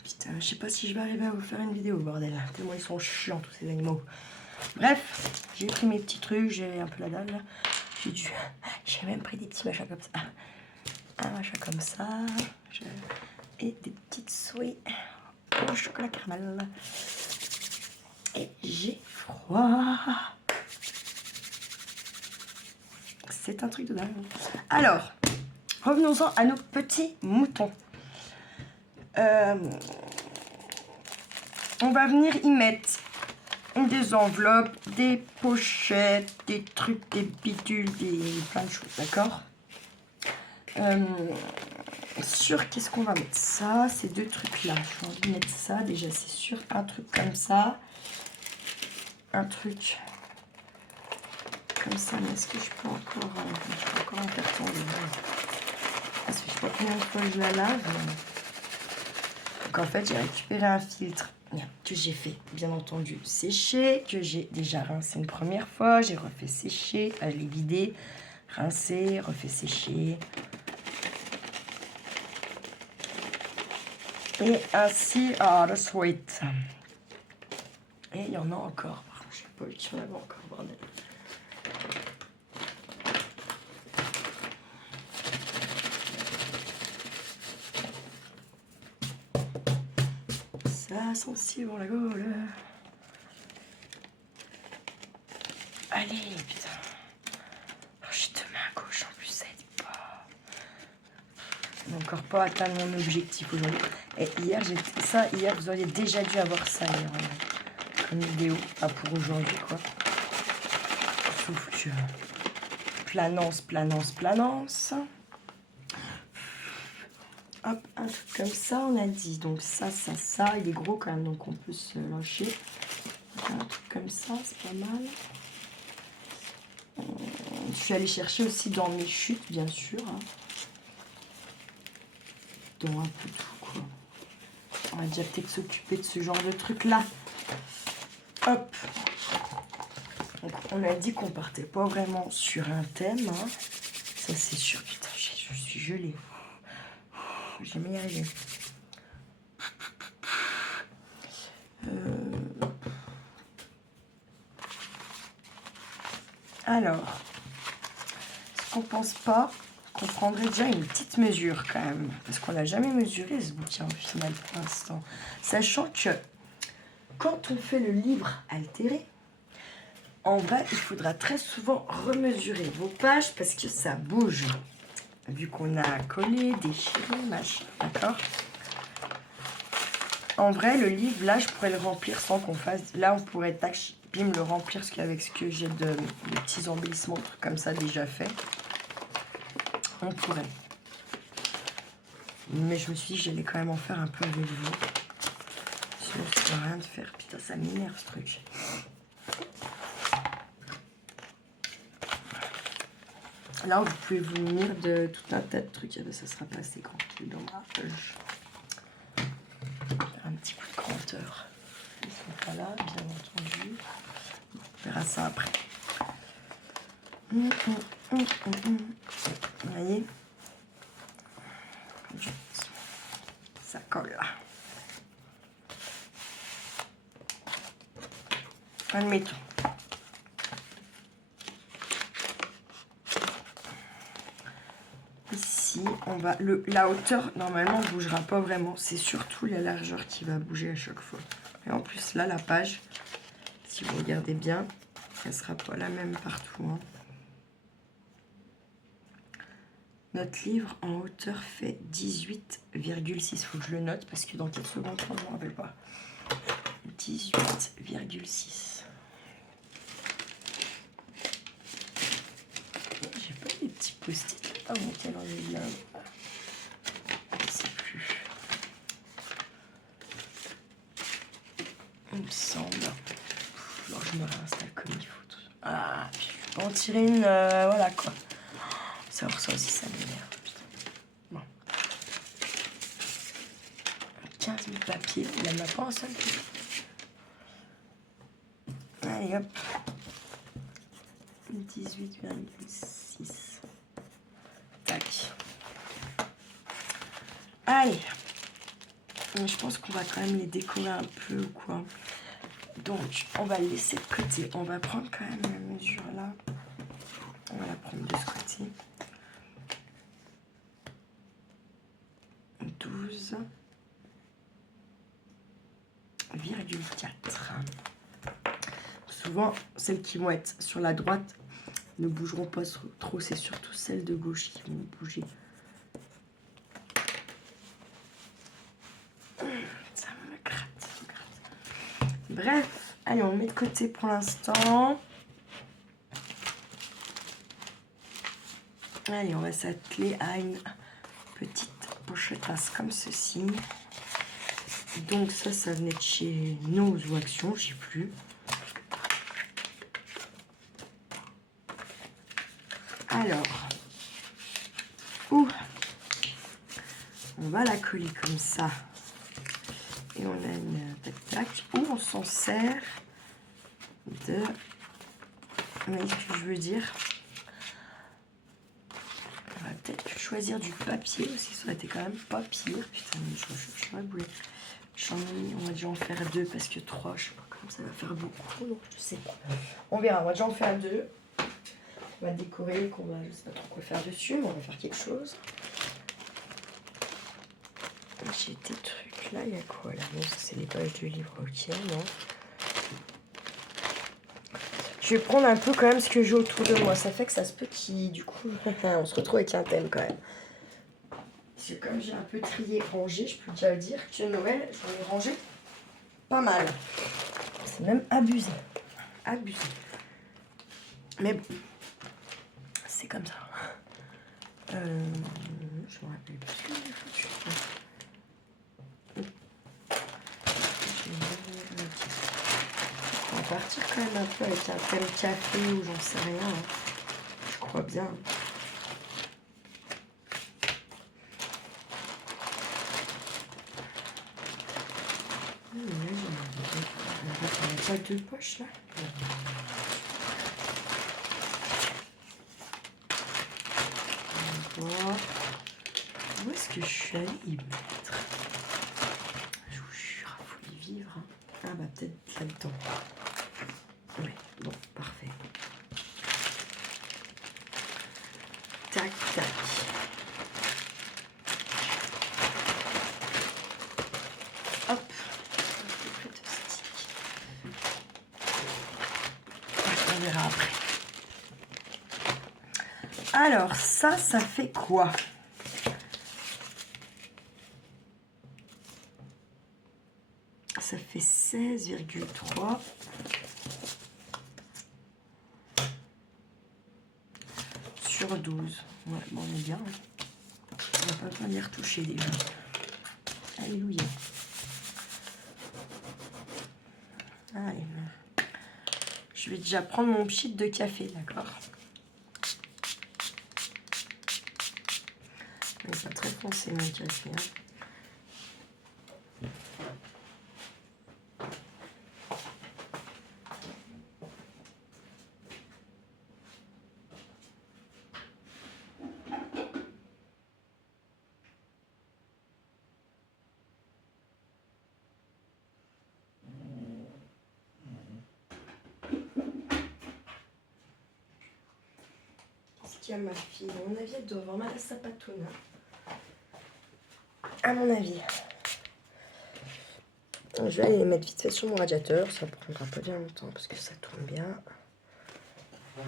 Putain, je sais pas si je vais arriver à vous faire une vidéo, bordel. Tellement ils sont chiants, tous ces animaux. Bref, j'ai pris mes petits trucs, j'ai un peu la dalle. J'ai même pris des petits machins comme ça. Un machin comme ça. Et des petites souris au chocolat caramel. Et j'ai froid. C'est un truc de dingue. Alors, revenons-en à nos petits moutons. On va venir y mettre des enveloppes, des pochettes, des trucs, des bidules, plein de choses, d'accord. Sur qu'est-ce qu'on va mettre? Ça, ces deux trucs-là. J'ai envie de mettre ça, déjà, c'est sûr. Un truc comme ça. Un truc comme ça. Mais est-ce que je peux encore... je peux encore un carton de... Parce que je sais pas combien de fois je la lave. Donc en fait, j'ai récupéré un filtre que j'ai fait, bien entendu, sécher, que j'ai déjà rincé une première fois. J'ai refait sécher, je l'ai vidé, rincé, refait sécher. Et ainsi, the sweet. Et il y en a encore. Par contre, je sais pas qu'il y en avait encore, bordel. Ça sensible dans la gaule. Allez, putain. Oh, j'ai deux mains à gauche en plus, ça aide pas. Je n'ai encore pas atteint mon objectif aujourd'hui. Et hier, hier, vous auriez déjà dû avoir ça hier. Comme vidéo. Pas pour aujourd'hui, quoi. Sauf que... Planance. Hop, un truc comme ça, on a dit. Donc ça. Il est gros quand même, donc on peut se lâcher. Un truc comme ça, c'est pas mal. Je suis allée chercher aussi dans mes chutes, bien sûr. Hein. Dans un peu tout, quoi. On va déjà peut-être s'occuper de ce genre de truc-là. Hop. Donc, on a dit qu'on partait pas vraiment sur un thème. Hein. Ça, c'est sûr. Putain, je suis gelée. J'ai mis à aller. Alors, est-ce qu'on pense pas qu'on prendrait déjà une petite mesure quand même? Parce qu'on n'a jamais mesuré ce bouquin au final pour l'instant. Sachant que quand on fait le livre altéré, en vrai, il faudra très souvent remesurer vos pages parce que ça bouge. Vu qu'on a collé, déchiré, machin, d'accord? En vrai, le livre, là, je pourrais le remplir sans qu'on fasse... Là, on pourrait, tac, bim, le remplir avec ce que j'ai de petits embellissements, trucs comme ça déjà fait. On pourrait. Mais je me suis dit que j'allais quand même en faire un peu avec vous. Sinon, ça sert à rien de faire. Putain, ça m'énerve, ce truc. Là, vous pouvez vous munir de tout un tas de trucs. Ah ben, ça sera pas assez grand. Le dommage. Un petit coup de grandeur. Ils sont pas là, bien entendu. On verra ça après. Vous voyez, ça colle là. Admettons. Ici, on va la hauteur normalement ne bougera pas vraiment. C'est surtout la largeur qui va bouger à chaque fois. Et en plus là, la page, si vous regardez bien, elle sera pas la même partout. Hein. Notre livre en hauteur fait 18,6. Il faut que je le note parce que dans quelques secondes, je ne me rappelle pas. 18,6. J'ai pas les petits post-it là dans mon calendrier. Je ne sais plus. Il me semble. Alors je me réinstalle comme il faut. Ah, puis je peux en tirer une. Voilà quoi. Savoir ça aussi, ça m'énerve. Bon. 15 000 papiers. Il n'y en a pas un seul. Allez hop. 18,6. Tac. Allez. Je pense qu'on va quand même les décorer un peu ou quoi. Donc, on va le laisser de côté. On va prendre quand même la mesure là. On va la prendre de ce côté. 12,4. Souvent, celles qui vont être sur la droite ne bougeront pas trop. C'est surtout celles de gauche qui vont bouger. Ça me gratte. Bref, allez, on le met de côté pour l'instant. Allez, on va s'atteler à une petite pochetasse comme ceci. Donc ça venait de chez Nos ou Action, je sais plus. Alors, on va la coller comme ça. Et on a une tac-tac où on s'en sert de... Vous voyez ce que je veux dire? On va peut-être choisir du papier aussi, ça aurait été quand même pas pire. Putain, je vais bouler. On va déjà en faire 2 parce que 3, je sais pas comment ça va faire beaucoup, donc je sais pas. On verra, on va déjà en faire 2. On va décorer, je sais pas trop quoi faire dessus, mais on va faire quelque chose. J'ai des trucs là, il y a quoi là? Bon, ça c'est les pages du livre, ok, non. Je vais prendre un peu quand même ce que j'ai autour de moi, ça fait que ça se peut qu'il, du coup, on se retrouve avec un thème quand même. Parce que comme j'ai un peu trié, rangé, je peux déjà le dire que Noël, j'en ai rangé pas mal. C'est même abusé. Abusé. Mais bon, c'est comme ça. Je me rappelle plus ce que j'ai foutu. On va partir quand même un peu avec un thème café ou j'en sais rien. Hein. Je crois bien. On a pas 2 poches là. On va voir. Où est-ce que je suis allée y mettre? Je vous jure, faut y vivre. Hein. Ah bah peut-être là-dedans. Oui, bon, parfait. Tac, tac. Hop. On verra après. Alors, ça fait quoi? Ça fait 16,3. Sur 12. Ouais, bon, on est bien. Hein. On va pas besoin d'y retoucher déjà. Alléluia. Allez. Je vais déjà prendre mon pchit de café, d'accord? c'est mon café. Hein. Qu'est-ce qu'il y a ma fille? À mon avis, elle doit avoir mal à sa patoune. À mon avis. Je vais aller les mettre vite fait sur mon radiateur. Ça prendra pas bien longtemps parce que ça tourne bien. Oh,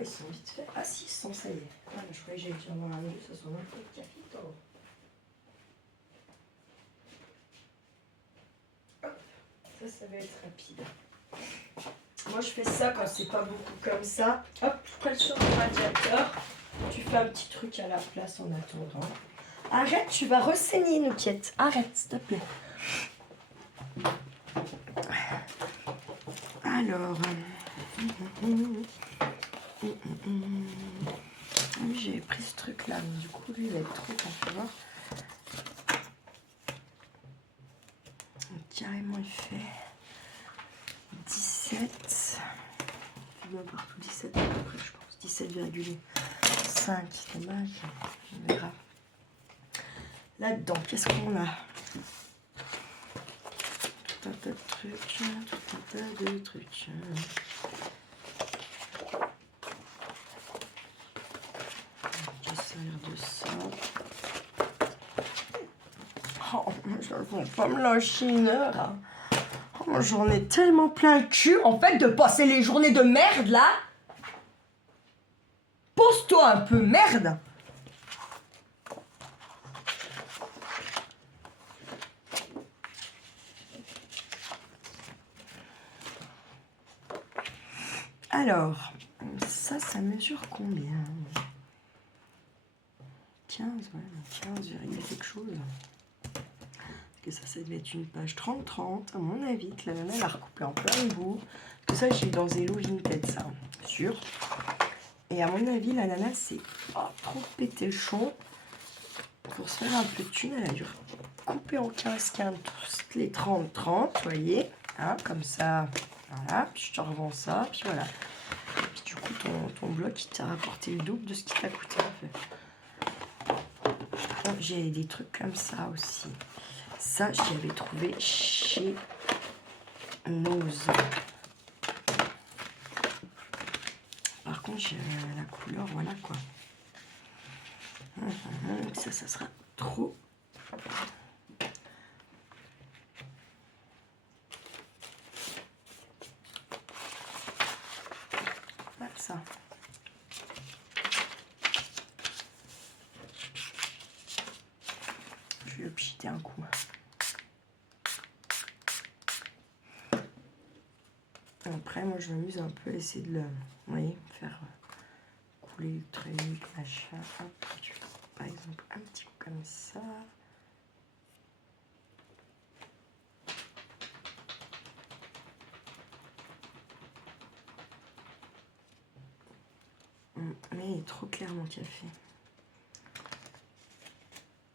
ils sont vite fait. Ah si, ils sont, ça y est. Ah, je croyais que j'allais déjà avoir un deux, ça soit un peu de café. Ça va être rapide. Moi, je fais ça quand c'est pas beaucoup comme ça. Hop, tu colles sur le radiateur. Tu fais un petit truc à la place en attendant. Arrête, tu vas ressaigner, Nouquette. Arrête, s'il te plaît. Alors. Oui, j'avais pris ce truc-là, mais du coup, lui, il va être trop quand tu vois. Carrément, il fait 17. Il doit partout 17 à peu près, je pense. 17,5. Dommage. On verra. Là-dedans, qu'est-ce qu'on a? Tout un tas de trucs. Tout un tas de trucs. Ça a l'air de ça. Oh, je ne vais pas me lâcher une heure. Oh, j'en ai tellement plein le cul, en fait, de passer les journées de merde, là. Pose-toi un peu, merde. Alors, ça mesure combien? 15, ouais, 15, quelque chose. Que ça devait être une page 30-30, à mon avis, que la nana elle a recoupé en plein de bouts. Tout ça, j'ai dans Zelo Vinted, ça, sûr. Et à mon avis, la nana, c'est trop pété le chon. Pour se faire un peu de thune, elle a dû couper en 15-15 toutes les 30-30, vous voyez. Hein, comme ça, voilà. Puis je te revends ça, puis voilà. Puis du coup, ton bloc, il t'a rapporté le double de ce qui t'a coûté, en fait. Donc, j'ai des trucs comme ça aussi. Ça, je l'avais trouvé chez Nose. Par contre, j'ai la couleur, voilà quoi. Ça sera trop. Voilà ça. Je vais le pchiter un coup. Après, moi, je m'amuse un peu à essayer de le, vous voyez, faire couler le truc, machin. Hop, je fais, par exemple, un petit coup comme ça. Mais il est trop clair mon café.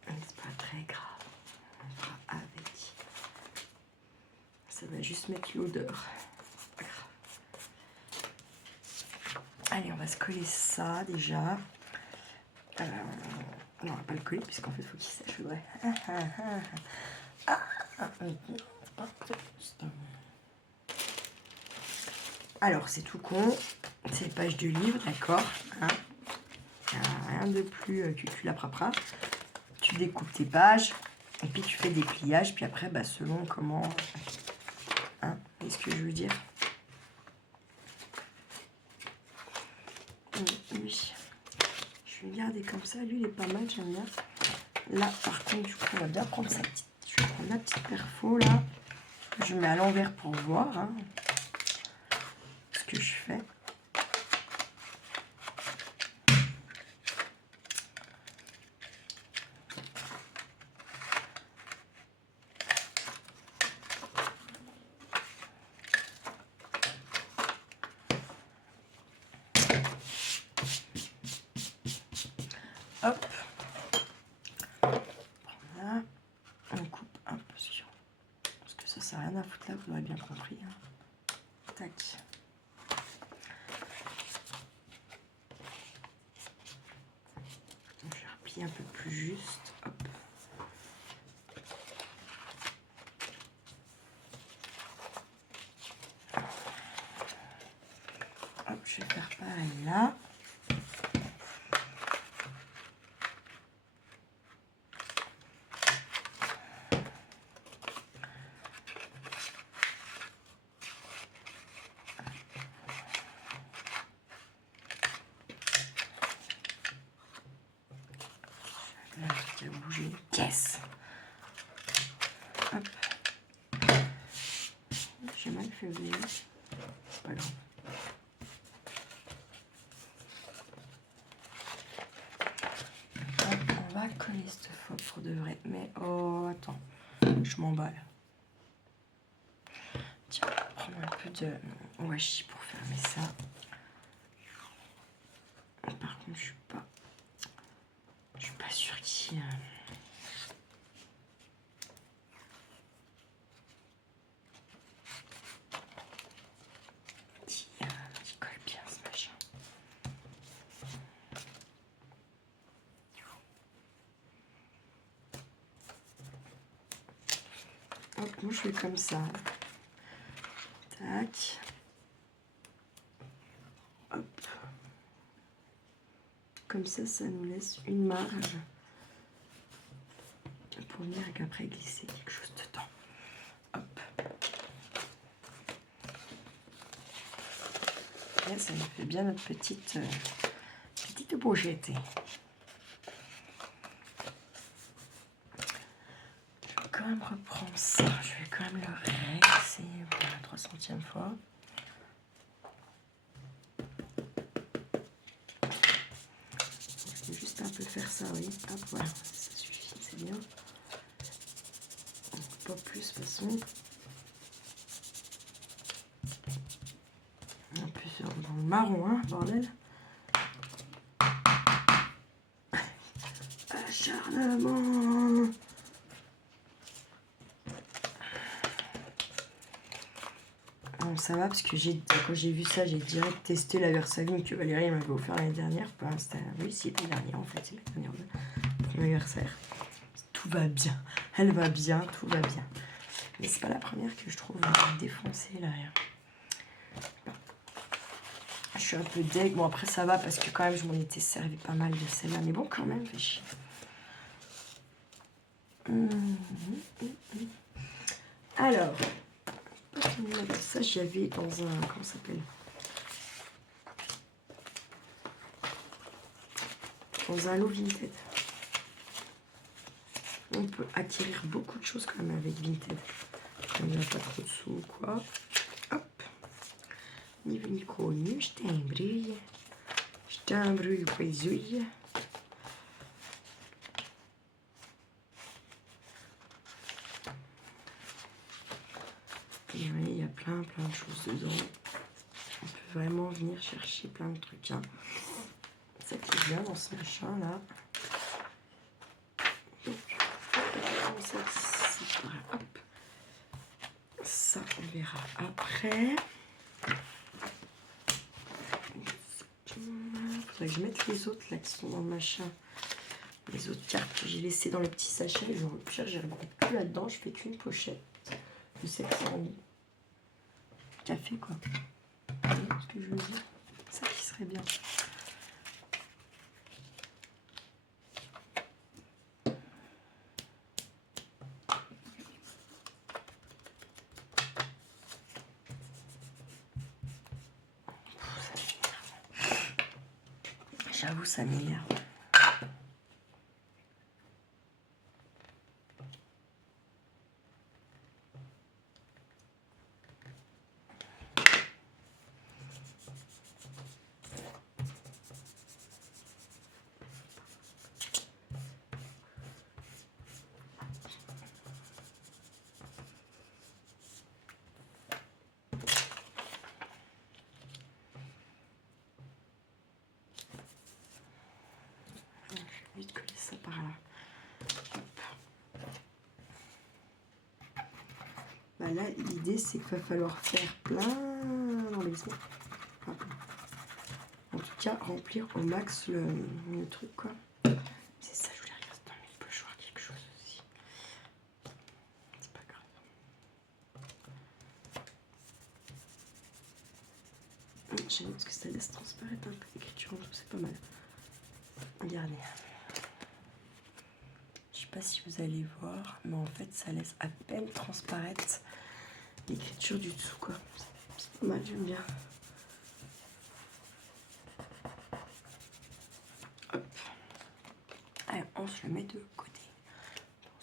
C'est pas très grave. On fera avec. Ça va juste mettre l'odeur. Allez, on va se coller ça déjà. Non, on va pas le coller puisqu'en fait il faut qu'il sèche. Ouais. Alors c'est tout con. C'est les pages de livre, d'accord. Hein, rien de plus cuculaprapra. Tu découpes tes pages et puis tu fais des pliages. Puis après, bah, selon comment. Hein, est-ce que je veux dire? Oui. Je vais le garder comme ça. Lui, il est pas mal, j'aime bien. Là, par contre, du coup, on va bien prendre sa petite. Je vais prendre la petite perfo là. Je mets à l'envers pour voir hein, ce que je fais. sais rien à foutre là, vous l'aurez bien compris. Hein. Tac. Je vais replier un peu plus juste. Hop. Hop, je vais faire pareil là. Là, il a bougé. Yes. Hop. J'ai mal fait venir. C'est pas grave. Hop, on va coller cette fois pour de vrai. Mais oh, attends. Je m'emballe. Tiens, on va prendre un peu de washi pour fermer ça. Par contre, je suis pas sûre qu'il colle bien ce machin. Hop, moi je fais comme ça. Tac. Hop. Comme ça nous laisse une marge pour venir après glisser quelque chose dedans. Hop. Là, ça nous fait bien notre petite pochette. Je vais quand même reprendre ça. Je vais quand même le réessayer pour la 300e fois. Je vais juste un peu faire ça, oui. Hop, voilà. Ça suffit, c'est bien. Pas plus, de toute façon. Un peu dans le marron, hein, bordel. Acharnement. Bon, ça va parce que quand j'ai vu ça, j'ai direct testé la Versaline que Valérie m'avait offert l'année dernière. Enfin, oui, c'est l'année dernière en fait, c'est l'année dernière pour mon anniversaire. Tout va bien, elle va bien, tout va bien. Mais c'est pas la première que je trouve défoncée là. Bon. Je suis un peu deg. Bon, après ça va parce que quand même je m'en étais servi pas mal de celle-là. Mais bon, quand même, fait chier. Alors, ça j'avais dans un, comment ça s'appelle, dans un lot Vinted. On peut acquérir beaucoup de choses quand même avec Vinted. On n'a pas trop de sous ou quoi. Hop. Ni vu ni connu, je t'embrouille. Je t'embrouille ou paisouille. Et oui, il y a plein de choses dedans. On peut vraiment venir chercher plein de trucs. Hein. Ça qui est bien dans ce machin là. Hop. Ça, on verra après. Faudrait que je mette les autres là qui sont dans le machin. Les autres cartes que j'ai laissées dans le petit sachet. Au pire, j'ai regardé plus là-dedans. Je fais qu'une pochette de 700 café quoi. Vous voyez ce que je veux dire? Ça qui serait bien. J'avoue, ça m'énerve. Vite coller ça par là. Hop. Bah Bah là, l'idée, c'est qu'il va falloir faire plein d'embellissements. Enfin, en tout cas, remplir au max le truc, quoi. C'est ça, je voulais regarder. Attends, mais il peut jouer quelque chose aussi. C'est pas grave. J'aime parce que ça laisse transparaître un peu l'écriture en tout, c'est pas mal. Regardez. Je sais pas si vous allez voir, mais en fait, ça laisse à peine transparaître l'écriture du dessous, quoi. C'est pas mal, j'aime bien. Hop. Allez, on se le met de côté.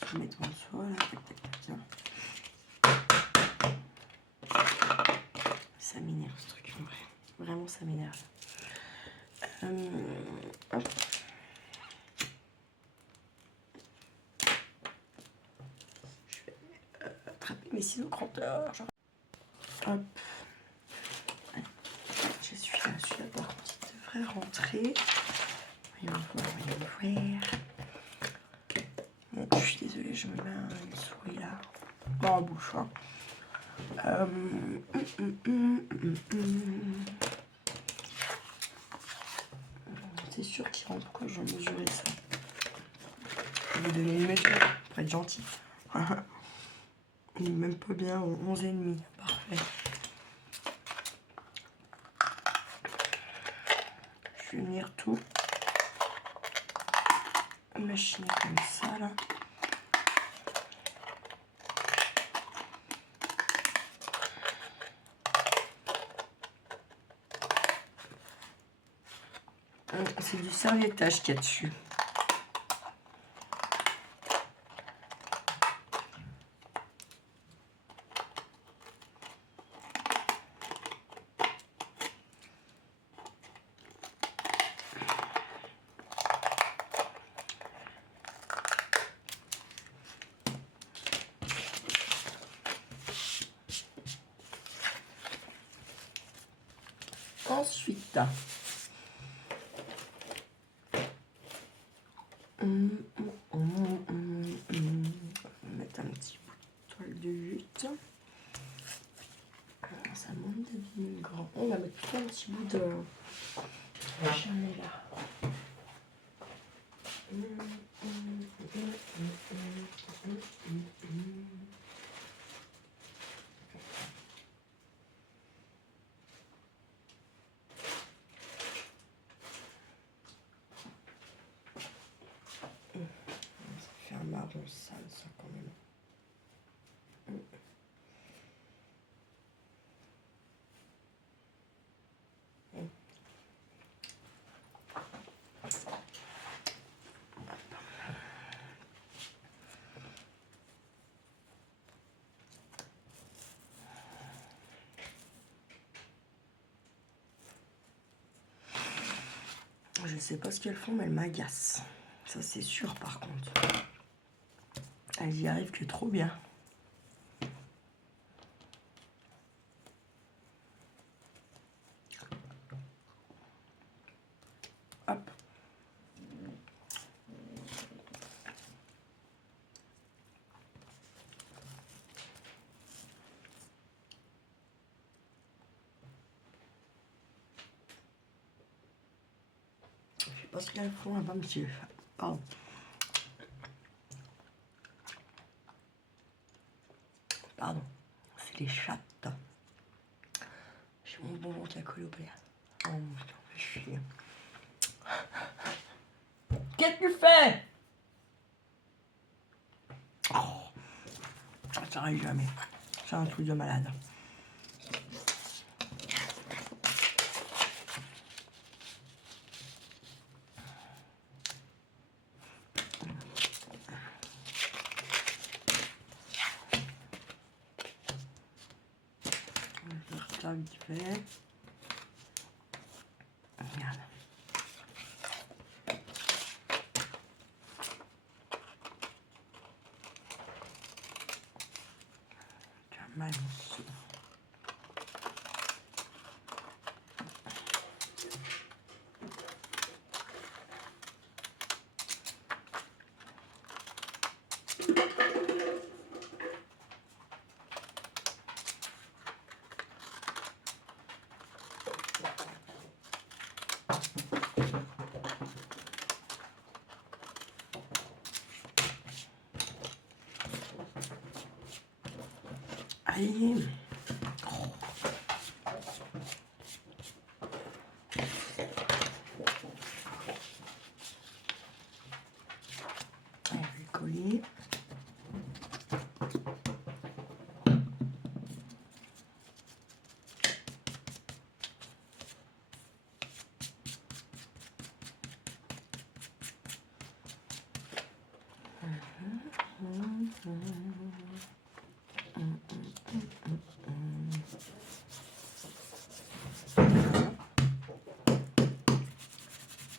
On se le met devant soi, là. Tiens. Ça m'énerve, ce truc, en vrai. Vraiment, ça m'énerve. Hop. Je vais attraper mes ciseaux cranteurs. Hop. J'essuie là, celui-là, par contre, il devrait rentrer. Voyons voir, voyons voir. Bon, je suis désolée, je me mets une souris là. Dans la bouche, hein. C'est sûr qu'il rentre. Pourquoi je vais mesurer ça? Je vais vous donner une mesure pour être gentil. Il n'est même pas bien 11,5. Parfait. Je vais venir tout machiner comme ça là. C'est du serviettage qu'il y a dessus. Ensuite, on va mettre un petit bout de toile de jute. Ça monte d'abîme grand. On va mettre plutôt un petit bout de jamais là. Ça fait un marron sale, ça, quand même. Je sais pas ce qu'elles font, mais elles m'agacent. Ça, c'est sûr, par contre. Elles y arrivent que trop bien. Hop. Je sais pas ce qu'elles font là-bas, monsieur. Pardon. Pardon. C'est les chattes. J'ai mon bonbon qui a collé au palais. Oh putain, fais chier. Qu'est-ce que tu fais? Oh, ça arrive jamais. C'est un truc de malade. Je retire vite fait. Regarde. Tu as mal au sou. Allez. Oh. Allez, je vais coller.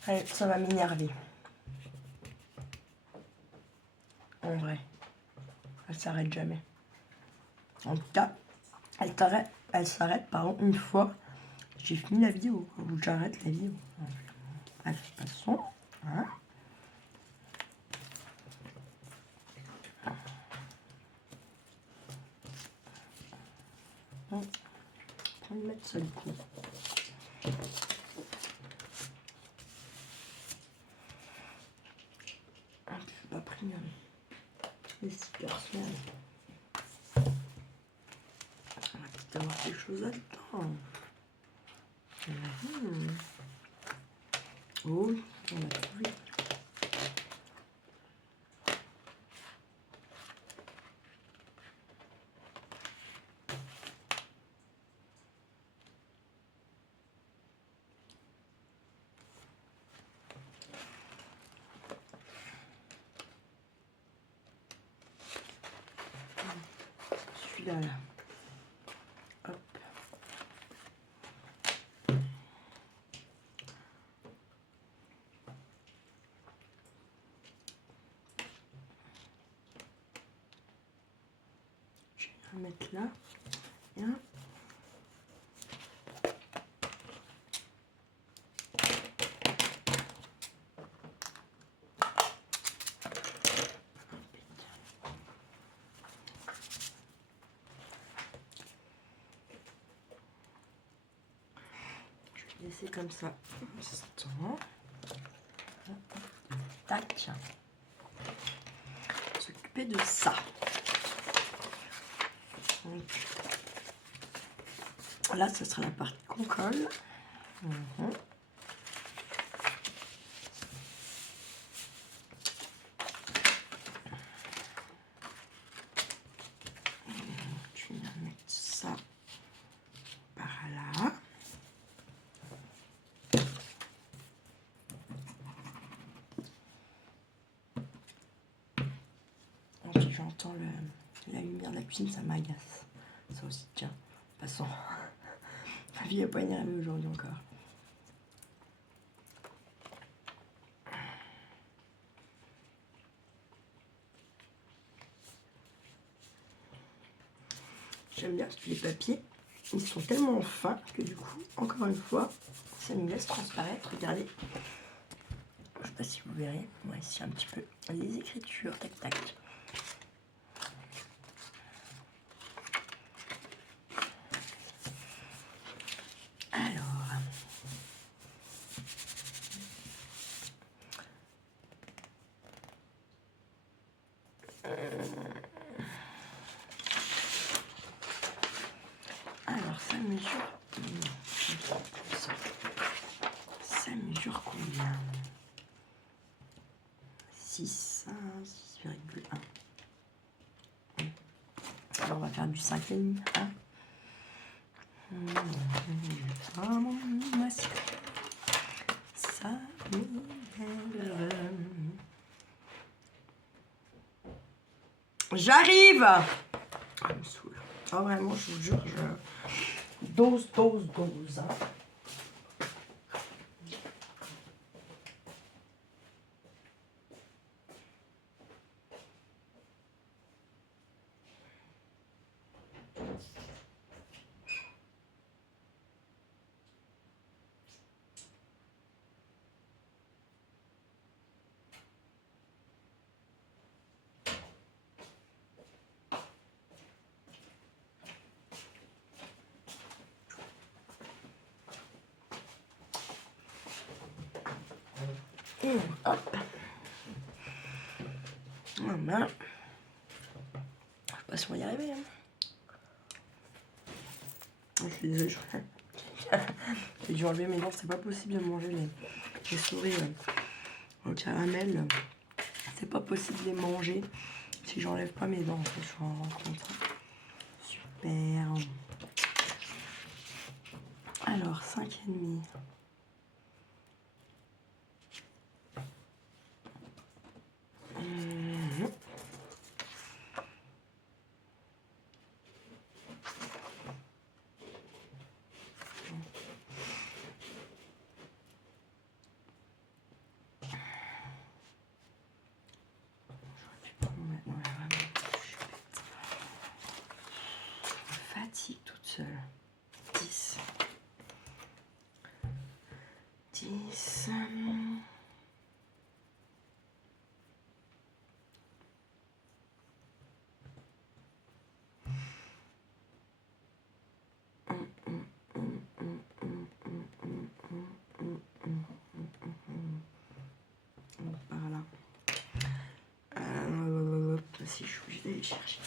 Allez, ça va m'énerver. En vrai. Elle s'arrête jamais. En tout cas, elle s'arrête une fois. J'ai fini la vidéo. Ou j'arrête la vidéo. Allez, passons. Hein. On va le mettre ça du coup. C'est pas pris les stickers. On va peut-être avoir quelque chose là-dedans. Oh, on a trouvé. Celui-là, là. Hop. Je vais le mettre là. Bien. Laisser comme ça un instant. Tac. S'occuper de ça. Donc, là, ce sera la partie qu'on colle. Je vais mettre ça par là. J'entends la lumière de la cuisine, ça m'agace. Ça aussi, tiens, passons. Ma vie n'a pas énervé aujourd'hui encore. J'aime bien parce que les papiers, ils sont tellement fins que du coup, encore une fois, ça nous laisse transparaître. Regardez. Je ne sais pas si vous verrez. On va ici un petit peu les écritures. Tac, tac. Alors, ça mesure... Ça mesure combien? 6,1. Alors, on va faire du 5,5. Hein. Ça j'arrive. Ah, elle me saoule. Ah, vraiment, je vous jure, dose. Hein. Hop. Voilà. Je sais pas si on va y arriver. Hein. Je suis désolée, j'ai dû enlever mes dents, c'est pas possible de manger les souris au caramel. C'est pas possible de les manger si j'enlève pas mes dents, en fait, je me rends compte. Super. Alors, 5,5. Fatigue toute seule. 10. 10. Par là. Si je suis obligée d'aller chercher.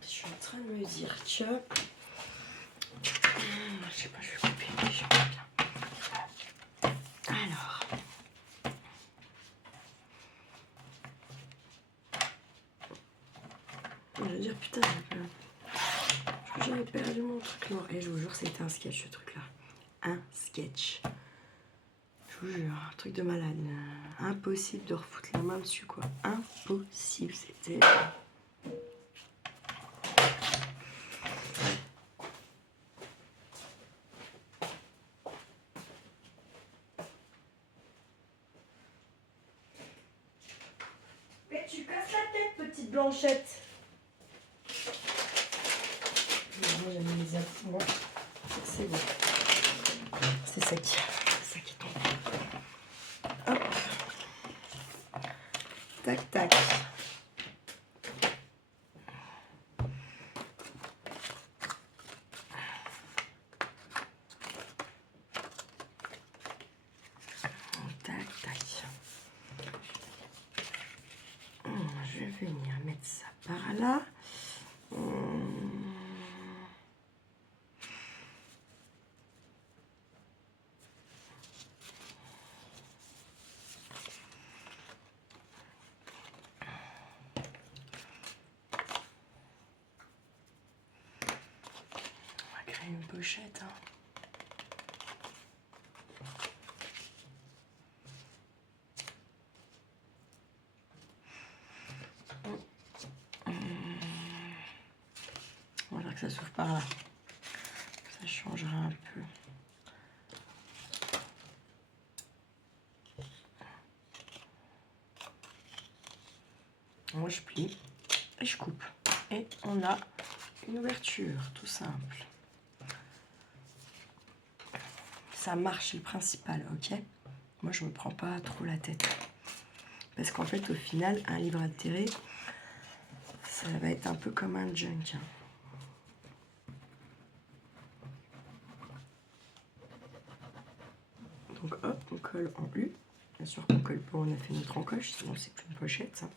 Je suis en train de me dire que... je sais pas, je vais couper, mais je sais pas bien. Alors... je vais dire, putain, j'avais perdu mon truc noir. Et je vous jure, c'était un sketch, ce truc-là. Un sketch. Je vous jure, un truc de malade. Impossible de refoutre la main dessus, quoi. Impossible, c'était... Mais tu casses la tête, petite Blanchette. Moi, j'avais mis à moi. C'est bon. C'est sec. C'est ça qui tombe. Hop. Tac, tac. Tac, tac. Je vais venir mettre ça par là. Une pochette. On va dire que ça s'ouvre par là. Ça changera un peu. Moi, je plie et je coupe. Et on a une ouverture, tout simple. Ça marche, c'est le principal, ok? Moi, je me prends pas trop la tête. Parce qu'en fait, au final, un livre altéré, ça va être un peu comme un junk. Donc, hop, on colle en U. Bien sûr qu'on colle pas, on a fait notre encoche, sinon c'est plus une pochette, ça.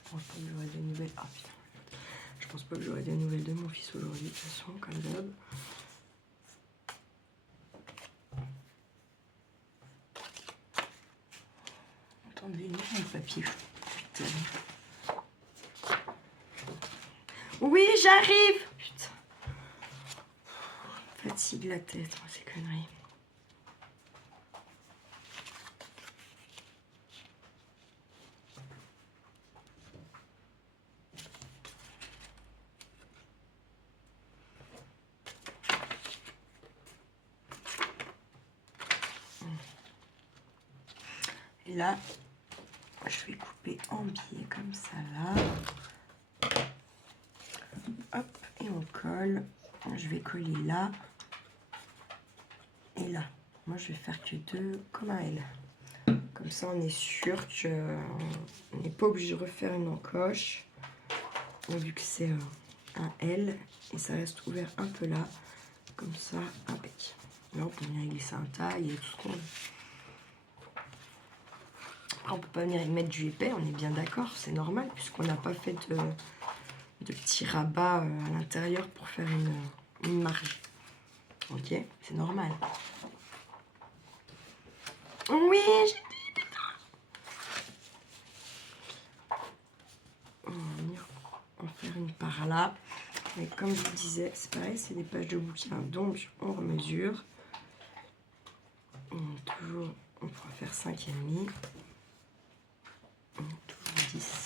Je pense pas que j'aurai des nouvelles. Ah putain. Je pense pas que j'aurai des nouvelles de mon fils aujourd'hui, de toute façon, comme d'hab. Attendez, il y a un papier. Putain. Oui, j'arrive. Putain. Fatigue la tête, ces conneries. Et là, je vais couper en biais comme ça là. Hop, et on colle. Je vais coller là et là. Moi, je vais faire que 2 comme un L. Comme ça, on est sûr qu'on n'est pas obligé de refaire une encoche. Vu que c'est un L et ça reste ouvert un peu là. Comme ça, impec. Là, on peut venir glisser un taille et tout ce qu'on veut. Après, on peut pas venir y mettre du épais, on est bien d'accord, c'est normal, puisqu'on n'a pas fait de petits rabats à l'intérieur pour faire une marge. Ok, c'est normal. Oui, j'ai dit, putain. On va venir en faire une par là. Mais comme je vous disais, c'est pareil, c'est des pages de bouquin, donc on remesure. Toujours, on pourra faire 5,5. Toujours 10,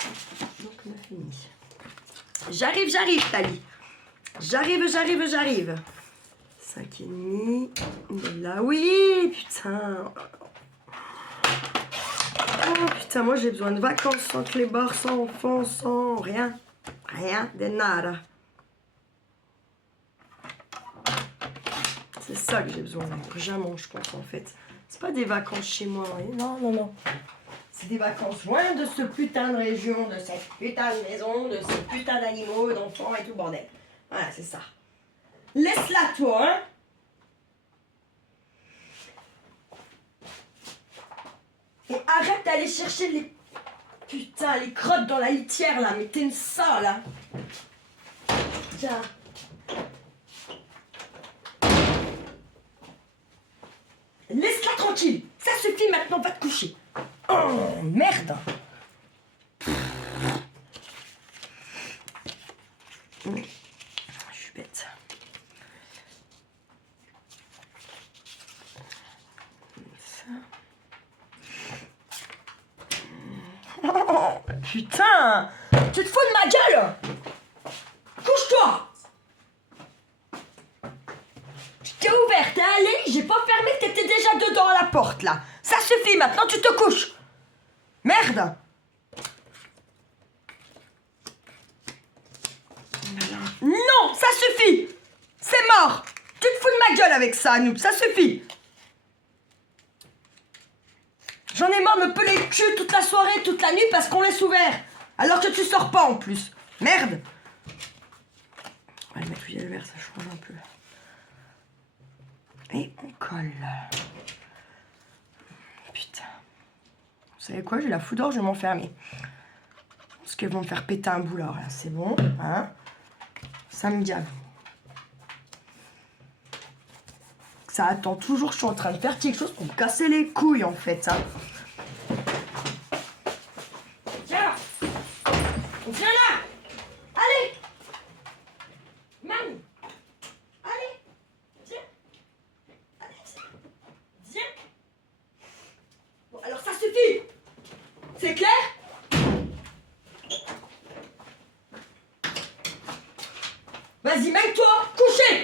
donc 9,5. J'arrive, Tali. J'arrive. 5,5. Là, oui, putain. Oh putain, moi j'ai besoin de vacances sans clébard, sans enfants, sans rien. Rien de nada. C'est ça que j'ai besoin, vraiment, je pense en fait. C'est pas des vacances chez moi, non. C'est des vacances loin de ce putain de région, de cette putain de maison, de ces putains d'animaux, d'enfants et tout bordel. Voilà, c'est ça. Laisse-la toi, hein. Et arrête d'aller chercher les... Putain, les crottes dans la litière, là. Mais t'es une sale, là. Tiens. Laisse-la tranquille. Ça suffit maintenant, va te coucher. Oh, merde. Je suis bête. Oh, putain. Tu te fous de ma gueule. Couche-toi. Tu t'es ouvert, t'es allé, j'ai pas fermé, t'étais déjà dedans à la porte, là. Ça suffit, maintenant tu te couches. Merde. Non, ça suffit. C'est mort. Tu te fous de ma gueule avec ça, Anouk, ça suffit. J'en ai marre de me peler le cul toute la soirée, toute la nuit parce qu'on laisse ouvert. Alors que tu sors pas en plus. Merde. On va le mettre où il y a le vert, ça change un peu. Et on colle. Putain. Vous savez quoi, j'ai la foudre, je vais m'enfermer. Parce qu'elles vont me faire péter un boulard là, c'est bon, hein. Ça me gave. Ça attend toujours, je suis en train de faire quelque chose pour me casser les couilles en fait, hein. Tiens, viens là. Allez, Manu. Allez, viens. Allez, viens. Bon, alors ça suffit. C'est clair? Vas-y, mène-toi, couchez.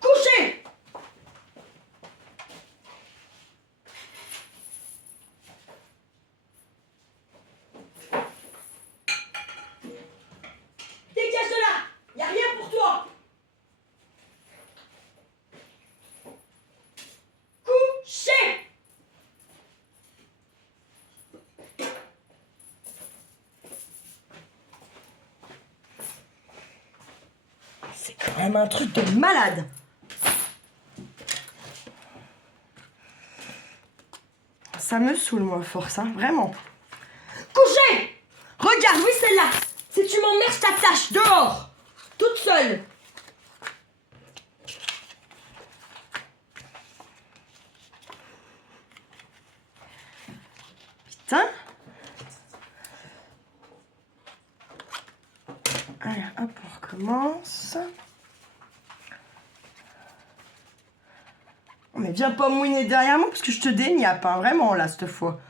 Couchez. Dégage de là. Y a rien pour toi. Couchez. C'est quand même un truc de malade. Ça me saoule, moi, force, hein, vraiment. Couchez. Regarde, oui, celle-là. Si tu m'emmerdes, je t'attache dehors. Toute seule. Putain. Allez, hop, on recommence. Oh, mais viens pas mouiner derrière moi parce que je te déniappe, hein, vraiment, là, cette fois.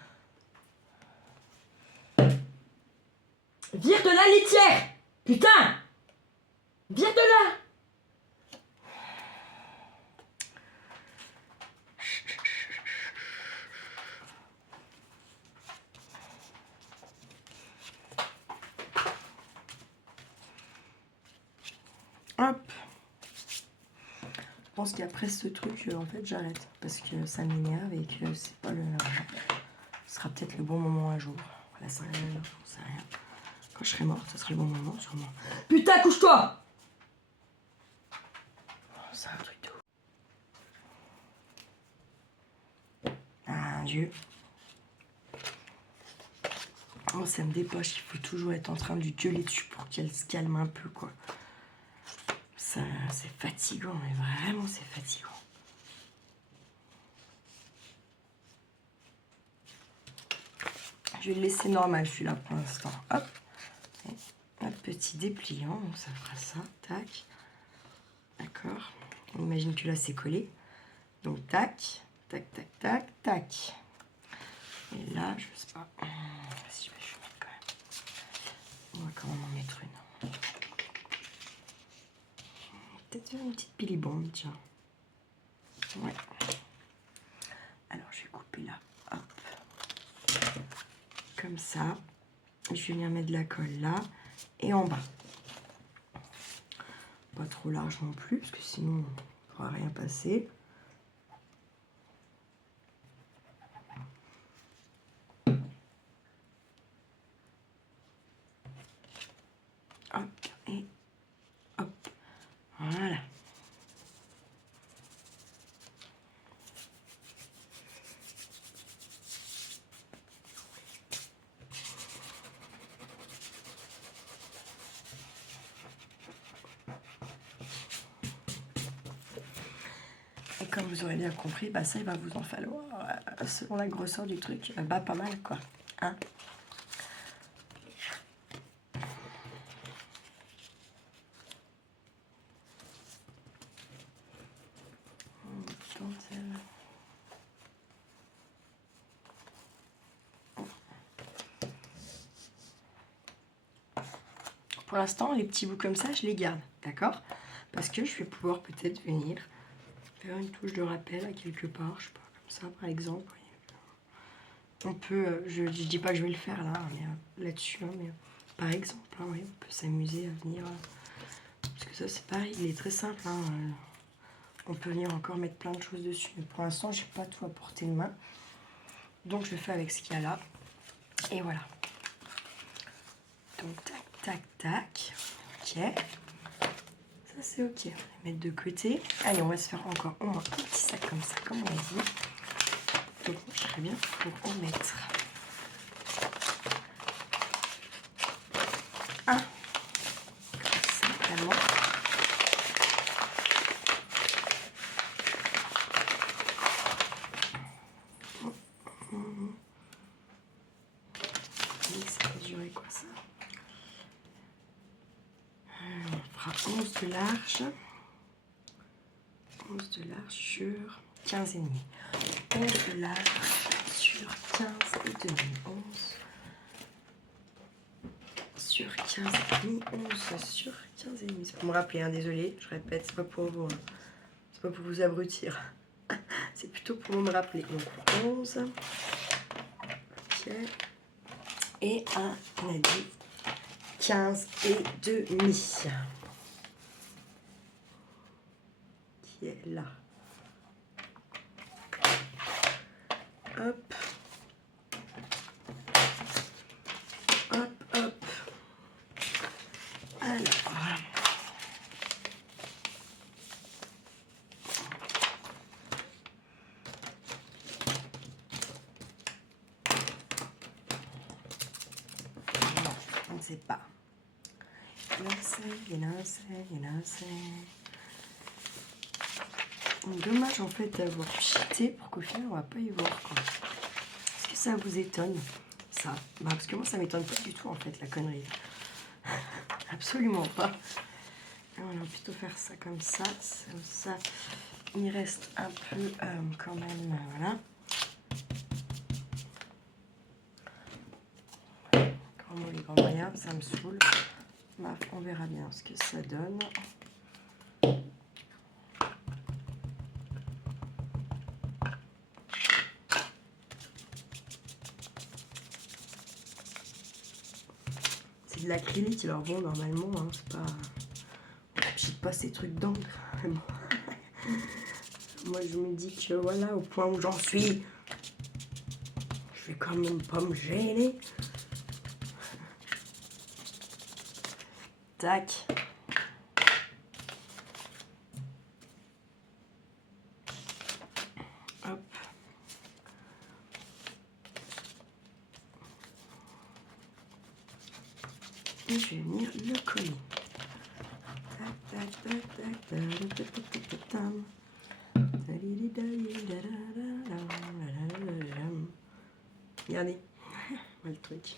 Vire de la litière. Putain. Vire de là. Hop. pense qu'après ce truc, en fait, j'arrête. Parce que ça m'énerve et que c'est pas le... Ce sera peut-être le bon moment un jour. Voilà, ça j'en sais rien. Quand je serai morte, ça sera le bon moment, sûrement. Putain, couche-toi! Oh, c'est un truc de ouf. Ah, Dieu. Oh, ça me dépoche, il faut toujours être en train de lui gueuler dessus pour qu'elle se calme un peu, quoi. Ça, c'est fatigant, mais vraiment, c'est fatigant. Je vais le laisser normal, celui-là, pour l'instant. Hop. Et un petit dépliant, donc ça fera ça. Tac. D'accord. On imagine que là, c'est collé. Donc, tac. Tac, tac, tac, tac. Et là, je sais pas. Si je vais mettre quand même. On va quand même en mettre une. Peut-être une petite pilibombe, tiens. Ouais. Alors, je vais couper là. Hop. Comme ça. Je vais venir mettre de la colle là. Et en bas. Pas trop large non plus, parce que sinon, on ne pourra rien passer. Hop, et hop. Voilà. Et comme vous aurez bien compris, bah ça, il va vous en falloir, selon la grosseur du truc, bah pas mal, quoi. Hein? Pour l'instant, les petits bouts comme ça, je les garde, d'accord? Parce que je vais pouvoir peut-être venir faire une touche de rappel à quelque part, je sais pas, comme ça, par exemple. On peut, je dis pas que je vais le faire là, mais là-dessus, hein, mais par exemple, hein, oui, on peut s'amuser à venir. Parce que ça, c'est pareil, il est très simple. Hein, on peut venir encore mettre plein de choses dessus. Mais pour l'instant, j'ai pas tout à portée de main. Donc, je fais avec ce qu'il y a là. Et voilà. Donc, tac, tac, tac. Ok. Ça, c'est ok. On va les mettre de côté. Allez, on va se faire encore au moins un petit sac comme ça, comme on a dit. Donc, je serais bien pour en mettre un. Simplement. Ça va durer quoi ça? On fera 11 de large. 11 de large sur 15 et demi. 11 de large sur 15 et demi. 11 sur 15 et demi. 11 sur 15 et demi. C'est pour me rappeler, hein, désolé, je répète, c'est pas pour vous, hein. C'est pas pour vous abrutir. C'est plutôt pour me rappeler. Donc 11. Ok. Et on a dit 15 et demi. Qui est là. Hop. Hop, hop. Alors. On ne sait pas. Il y en a dommage en fait d'avoir cheaté pour qu'au final on va pas y voir quoi. Est-ce que ça vous étonne ça? Bah, parce que moi ça m'étonne pas du tout en fait la connerie. Absolument pas. Alors, on va plutôt faire ça comme ça. Ça il reste un peu quand même voilà. Comment les grands moyens, ça me saoule. Bah, on verra bien ce que ça donne. C'est de l'acrylique, alors bon, normalement, hein, c'est pas... On n'achète pas ces trucs d'encre. Bon. Moi, je me dis que voilà, au point où j'en suis, je vais quand même pas me gêner. Tac. Hop. Et je vais venir le coller. Tac, tac, tac, tac, tac, tac, tac, tac. Regardez, le truc.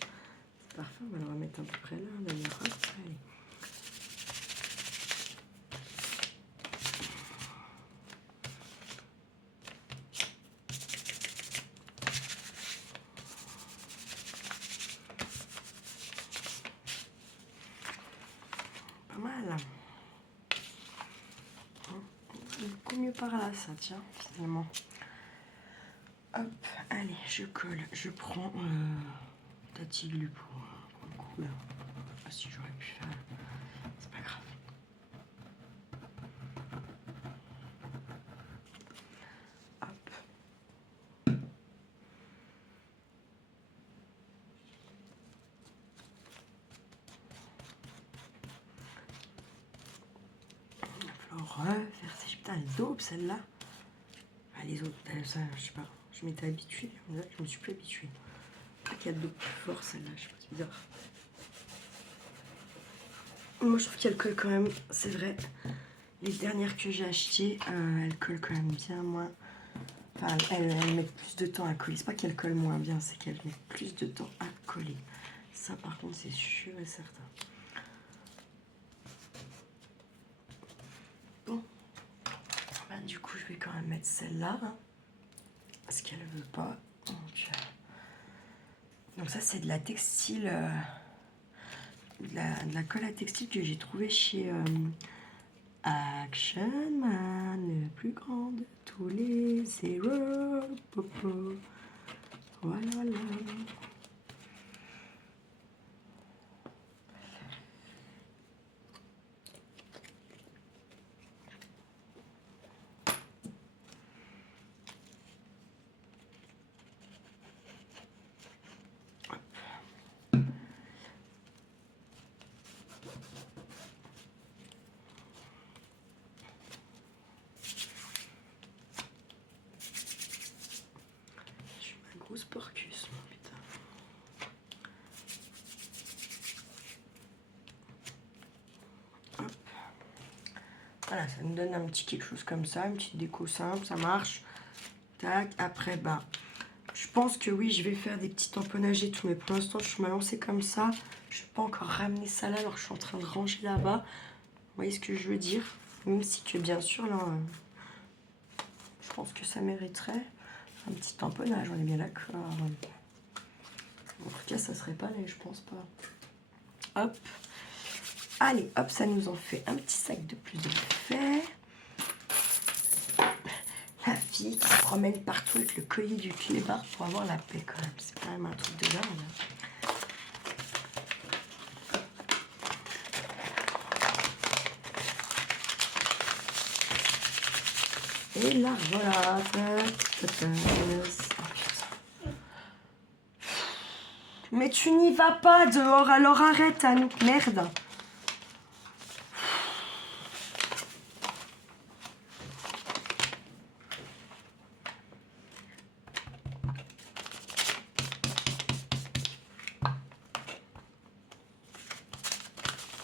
C'est parfait, on va le remettre à peu près là, d'ailleurs. Hop, allez. Pas mal. Beaucoup mieux par là, ça, tiens, finalement. Hop, allez, je colle. Je prends Tatiglu pour le coup, là. Ah, si j'aurais pu faire, c'est pas grave. Hop. Il va falloir refaire ces... Putain, elle daube celle-là. Ah, les autres, ça, je sais pas. Je m'étais habituée, je me suis plus habituée. Pas qu'il y a de plus fort celle-là, je sais pas, c'est bizarre. Moi je trouve qu'elle colle quand même, c'est vrai. Les dernières que j'ai achetées, elles collent quand même bien moins. Enfin, elles mettent plus de temps à coller. C'est pas qu'elles collent moins bien, c'est qu'elles mettent plus de temps à coller. Ça par contre c'est sûr et certain. Bon. Ben, du coup je vais quand même mettre celle-là. Hein, parce qu'elle veut pas. Donc ça c'est de la textile. De la colle à textile que j'ai trouvée chez Action Man, le plus grand de tous les héros. Voilà, voilà. Grosse porcus, mon putain. Hop. Voilà, ça me donne un petit quelque chose comme ça, une petite déco simple, ça marche. Tac, après, bah, je pense que oui, je vais faire des petits tamponnages et tout, mais pour l'instant, je suis lancée comme ça. Je ne vais pas encore ramener ça là, alors je suis en train de ranger là-bas. Vous voyez ce que je veux dire? Même si que bien sûr, là, je pense que ça mériterait un petit tamponnage, on est bien d'accord. En tout cas, ça serait pas laid, je pense pas. Hop. Allez, hop, ça nous en fait un petit sac de plus de fait. La fille qui se promène partout avec le collier du clébard pour avoir la paix quand même. C'est quand même un truc de dingue. Et là, voilà. Mais tu n'y vas pas dehors, alors arrête, Anouk, merde.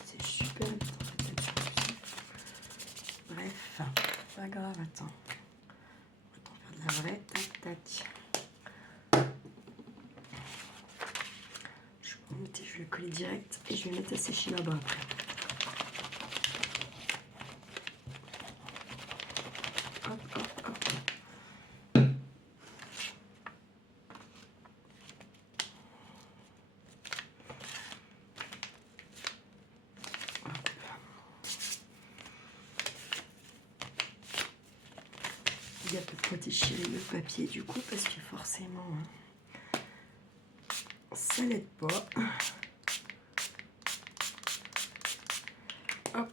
C'est super vite en fait là-dessus. Bref, pas grave, attends. Autant faire de la vraie, tac, tac. Je vais le coller direct et je vais mettre à sécher là-bas après. Hop, hop, hop. Il y a peut-être déchirer le papier du coup parce que forcément ça n'aide pas. Hop,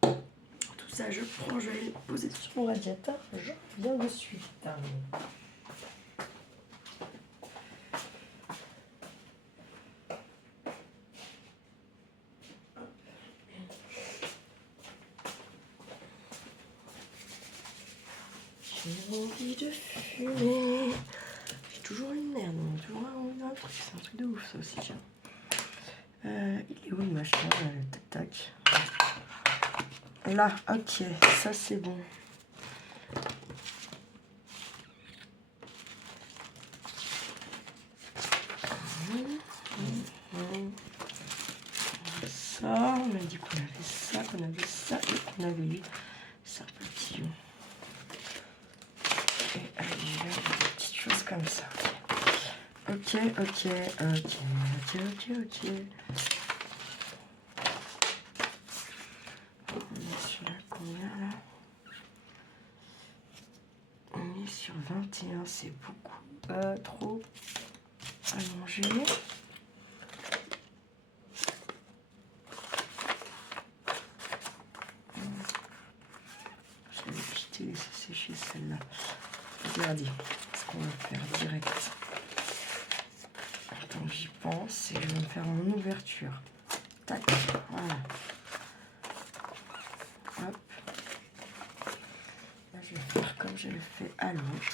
tout ça je prends, je vais le poser sur mon radiateur, je reviens de suite. J'ai envie de fumer. J'ai toujours une merde, toujours envie d'un truc. C'est un truc de ouf ça aussi, tiens. Il est où le machin? Tac tac. Là, ok, ça c'est bon. Ça, on a dit qu'on avait ça, qu'on avait ça et qu'on avait lui. C'est un papillon. Et allez, là, des petites choses comme ça. Ok. On est sur combien là? On est sur 21, c'est beaucoup. Trop allongé. Je vais quitter laisser sécher celle-là. Regardez ce qu'on va faire direct. Attends, j'y pense et je vais me faire mon ouverture. Tac, voilà. Hop. Là, je vais faire comme je le fais à l'autre.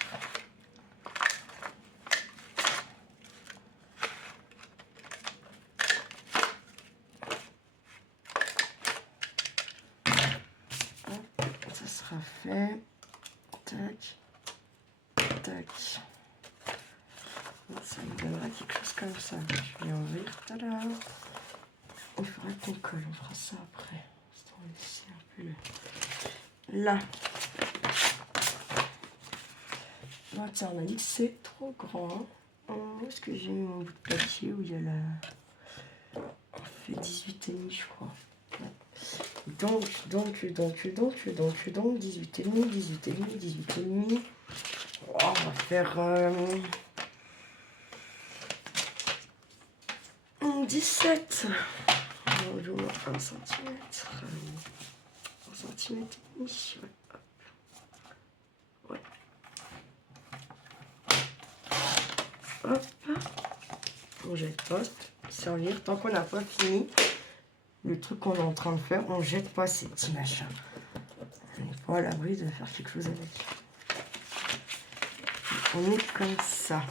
Hop, ça sera fait. Tac. Tac. Ça me donnera quelque chose comme ça. Je vais ouvrir. Tada. Il faudra qu'on colle. On fera ça après. On va laisser un peu le... Là. Bon, tiens, on a dit que c'est trop grand. Où est-ce que j'ai mis mon bout de papier où il y a la... On fait 18,5 je crois. Ouais. Donc, 18,5. Oh, on va faire 17. On joue 1 cm. 1 cm et demi. Ouais. Hop. On jette pas. Servir. Tant qu'on n'a pas fini le truc qu'on est en train de faire, on jette pas ces petits machins. On n'est pas à l'abri de faire quelque chose avec. On est comme ça.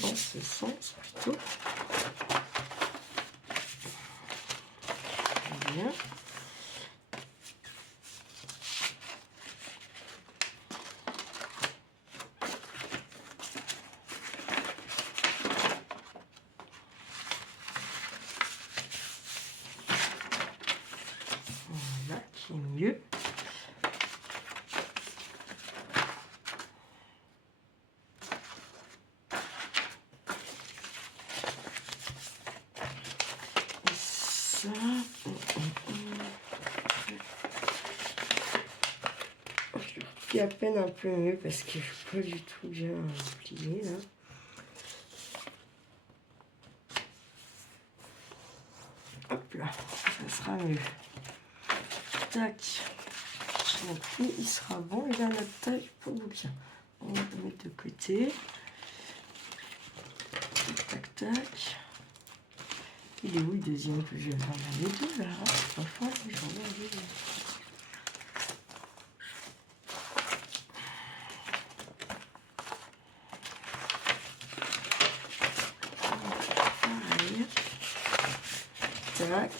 Dans ce sens plutôt. Bien. Voilà, qui est mieux. Je à peine un peu mieux parce que je suis pas du tout bien pliée là. Hop là, ça sera mieux. Tac. Donc lui il sera bon, il a notre taille pour le bouquin. On va le mettre de côté. Tac tac. Il est où le deuxième que je vais faire les deux là? C'est pas fort, j'en ai un deuxième. Tac.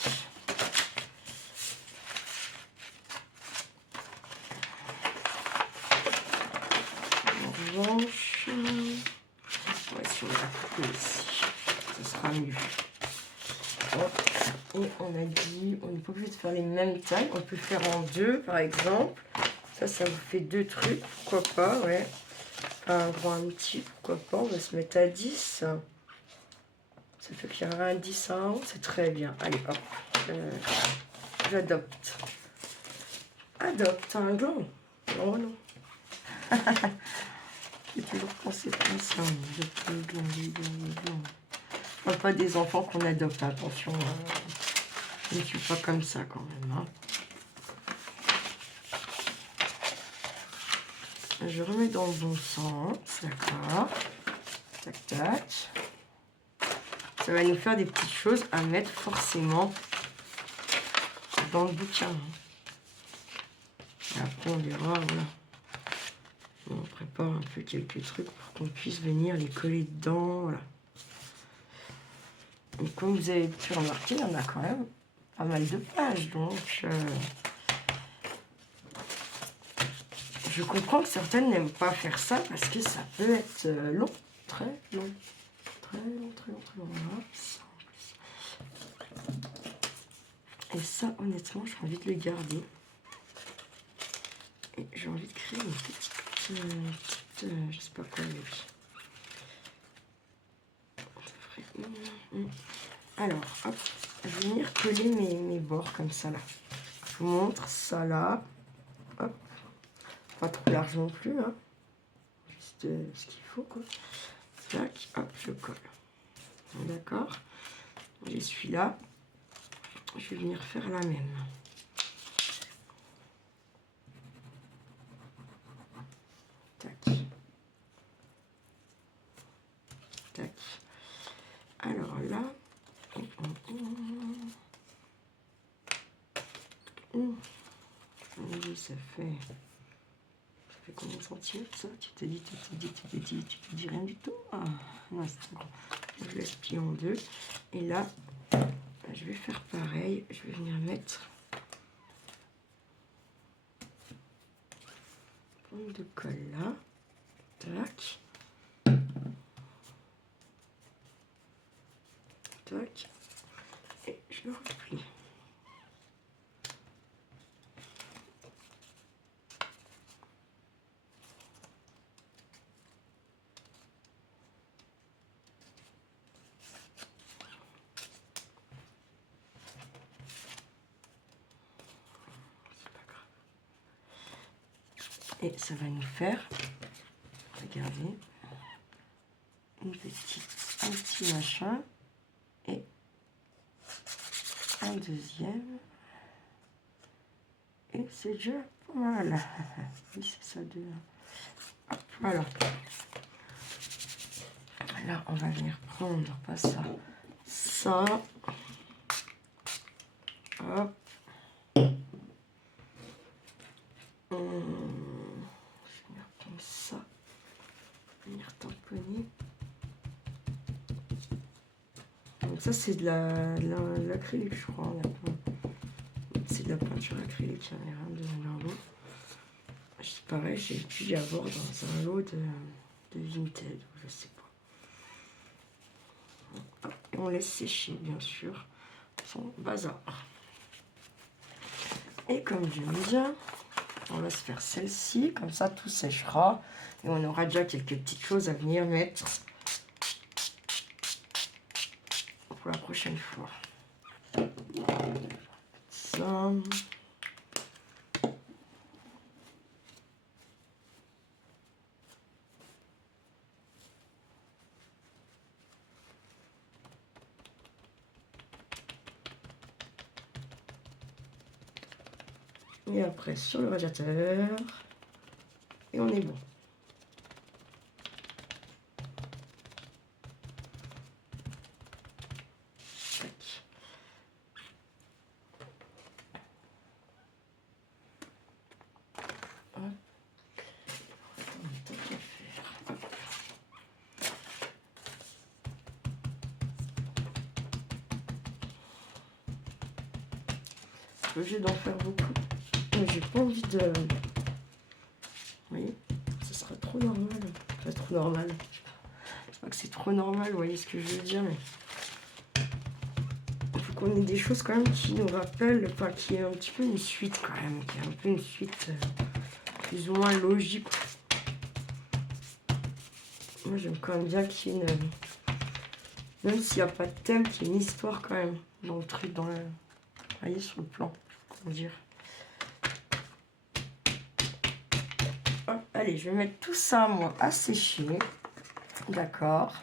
En revanche, ouais, si on l'a coupé ici, ça sera mieux. Hop. Et on a dit, on n'est pas obligé de faire les mêmes tailles, on peut faire en deux par exemple. Ça vous fait deux trucs, pourquoi pas, ouais. Un grand, un petit, pourquoi pas, on va se mettre à 10. Ça fait qu'il y aura un 10 en haut, c'est très bien. Allez, hop, j'adopte. Adopte un gland. Oh non. Je parle pas des enfants qu'on adopte, attention. Je ne suis pas comme ça quand même. Hein. Je remets dans le bon sens, d'accord. Tac, tac. Ça va nous faire des petites choses à mettre forcément dans le bouquin. Et après, on verra, voilà. On prépare un peu quelques trucs pour qu'on puisse venir les coller dedans, voilà. Et comme vous avez pu remarquer, il y en a quand même pas mal de pages, donc je comprends que certaines n'aiment pas faire ça parce que ça peut être long, très long, très long, très long, très long. Et ça, honnêtement, j'ai envie de le garder. Et j'ai envie de créer une petite je sais pas quoi avec. Alors, hop, je vais venir coller mes bords comme ça là. Je vous montre ça là. Hop. Pas trop large non plus. Hein. Juste ce qu'il faut quoi. Tac, hop, je colle. D'accord. J'ai celui-là. Je vais venir faire la même. Tac. Tac. Alors là. Ça fait combien de centimètres ça? Tu t'es dit, tu te dis rien du tout. Ah, non, c'est bon. Je laisse plier en deux. Et là, je vais faire pareil. Je vais venir mettre pomme de colle là. Tac. Tac. Et je le replie. Et ça va nous faire, regardez, un petit machin et un deuxième. Et c'est déjà pas mal. Oui, c'est ça deux. Hop, voilà. Là, on va venir prendre, pas ça, ça. Hop. Je vais venir prendre ça. Venir tamponner. Donc ça, c'est de l'acrylique, je crois. C'est de la peinture acrylique, il n'y a rien de normal. C'est pareil, j'ai pu y avoir dans un lot de Vinted, je sais pas. Et on laisse sécher, bien sûr, son bazar. Et comme j'aime bien, on va se faire celle-ci, comme ça tout séchera. Et on aura déjà quelques petites choses à venir mettre pour la prochaine fois. Ça. Et après sur le radiateur. Et on est bon. Tac. Hop. J'ai d'en faire beaucoup. Mais j'ai pas envie de... Vous voyez, ce sera trop normal. Enfin, trop normal. Je sais pas que c'est trop normal, vous voyez ce que je veux dire, mais... Il faut qu'on ait des choses quand même qui nous rappellent, enfin, qui est un petit peu une suite quand même, qui est un peu une suite plus ou moins logique. Moi, j'aime quand même bien qu'il y ait une... Même s'il n'y a pas de thème, qu'il y ait une histoire quand même dans le truc, dans le... Vous voyez, sur le plan, comment dire. Hop, allez, je vais mettre tout ça, moi, à sécher. D'accord.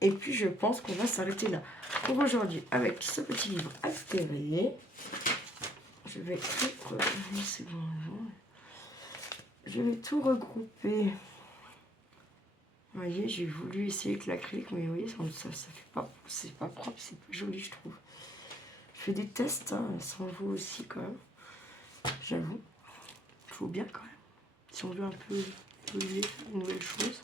Et puis, je pense qu'on va s'arrêter là pour aujourd'hui avec ce petit livre altéré. Je vais tout... C'est bon. Je vais tout regrouper. Vous voyez, j'ai voulu essayer avec l'acrylique, mais vous voyez, ça fait pas... C'est pas propre, c'est pas joli, je trouve. Je fais des tests, hein, sans vous aussi, quand même. J'avoue. Il faut bien, quand même. Si on veut un peu évoluer, faire de nouvelles choses.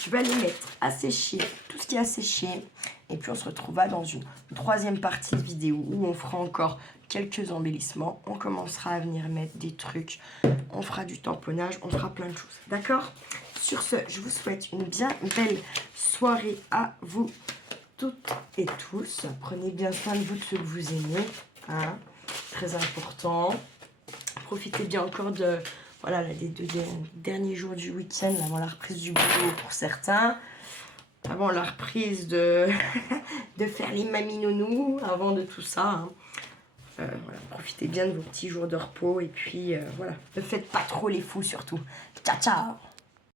Je vais aller mettre à sécher tout ce qui est à sécher. Et puis on se retrouvera dans une troisième partie de vidéo où on fera encore quelques embellissements. On commencera à venir mettre des trucs. On fera du tamponnage. On fera plein de choses. D'accord? Sur ce, je vous souhaite une bien belle soirée à vous toutes et tous. Prenez bien soin de vous, de ceux que vous aimez. Hein, très important. Profitez bien encore de... Voilà, les 2 derniers jours du week-end, avant la reprise du boulot pour certains. Avant la reprise de, de faire les maminounous, avant de tout ça. Hein. Voilà, profitez bien de vos petits jours de repos. Et puis, voilà, ne faites pas trop les fous surtout. Ciao, ciao!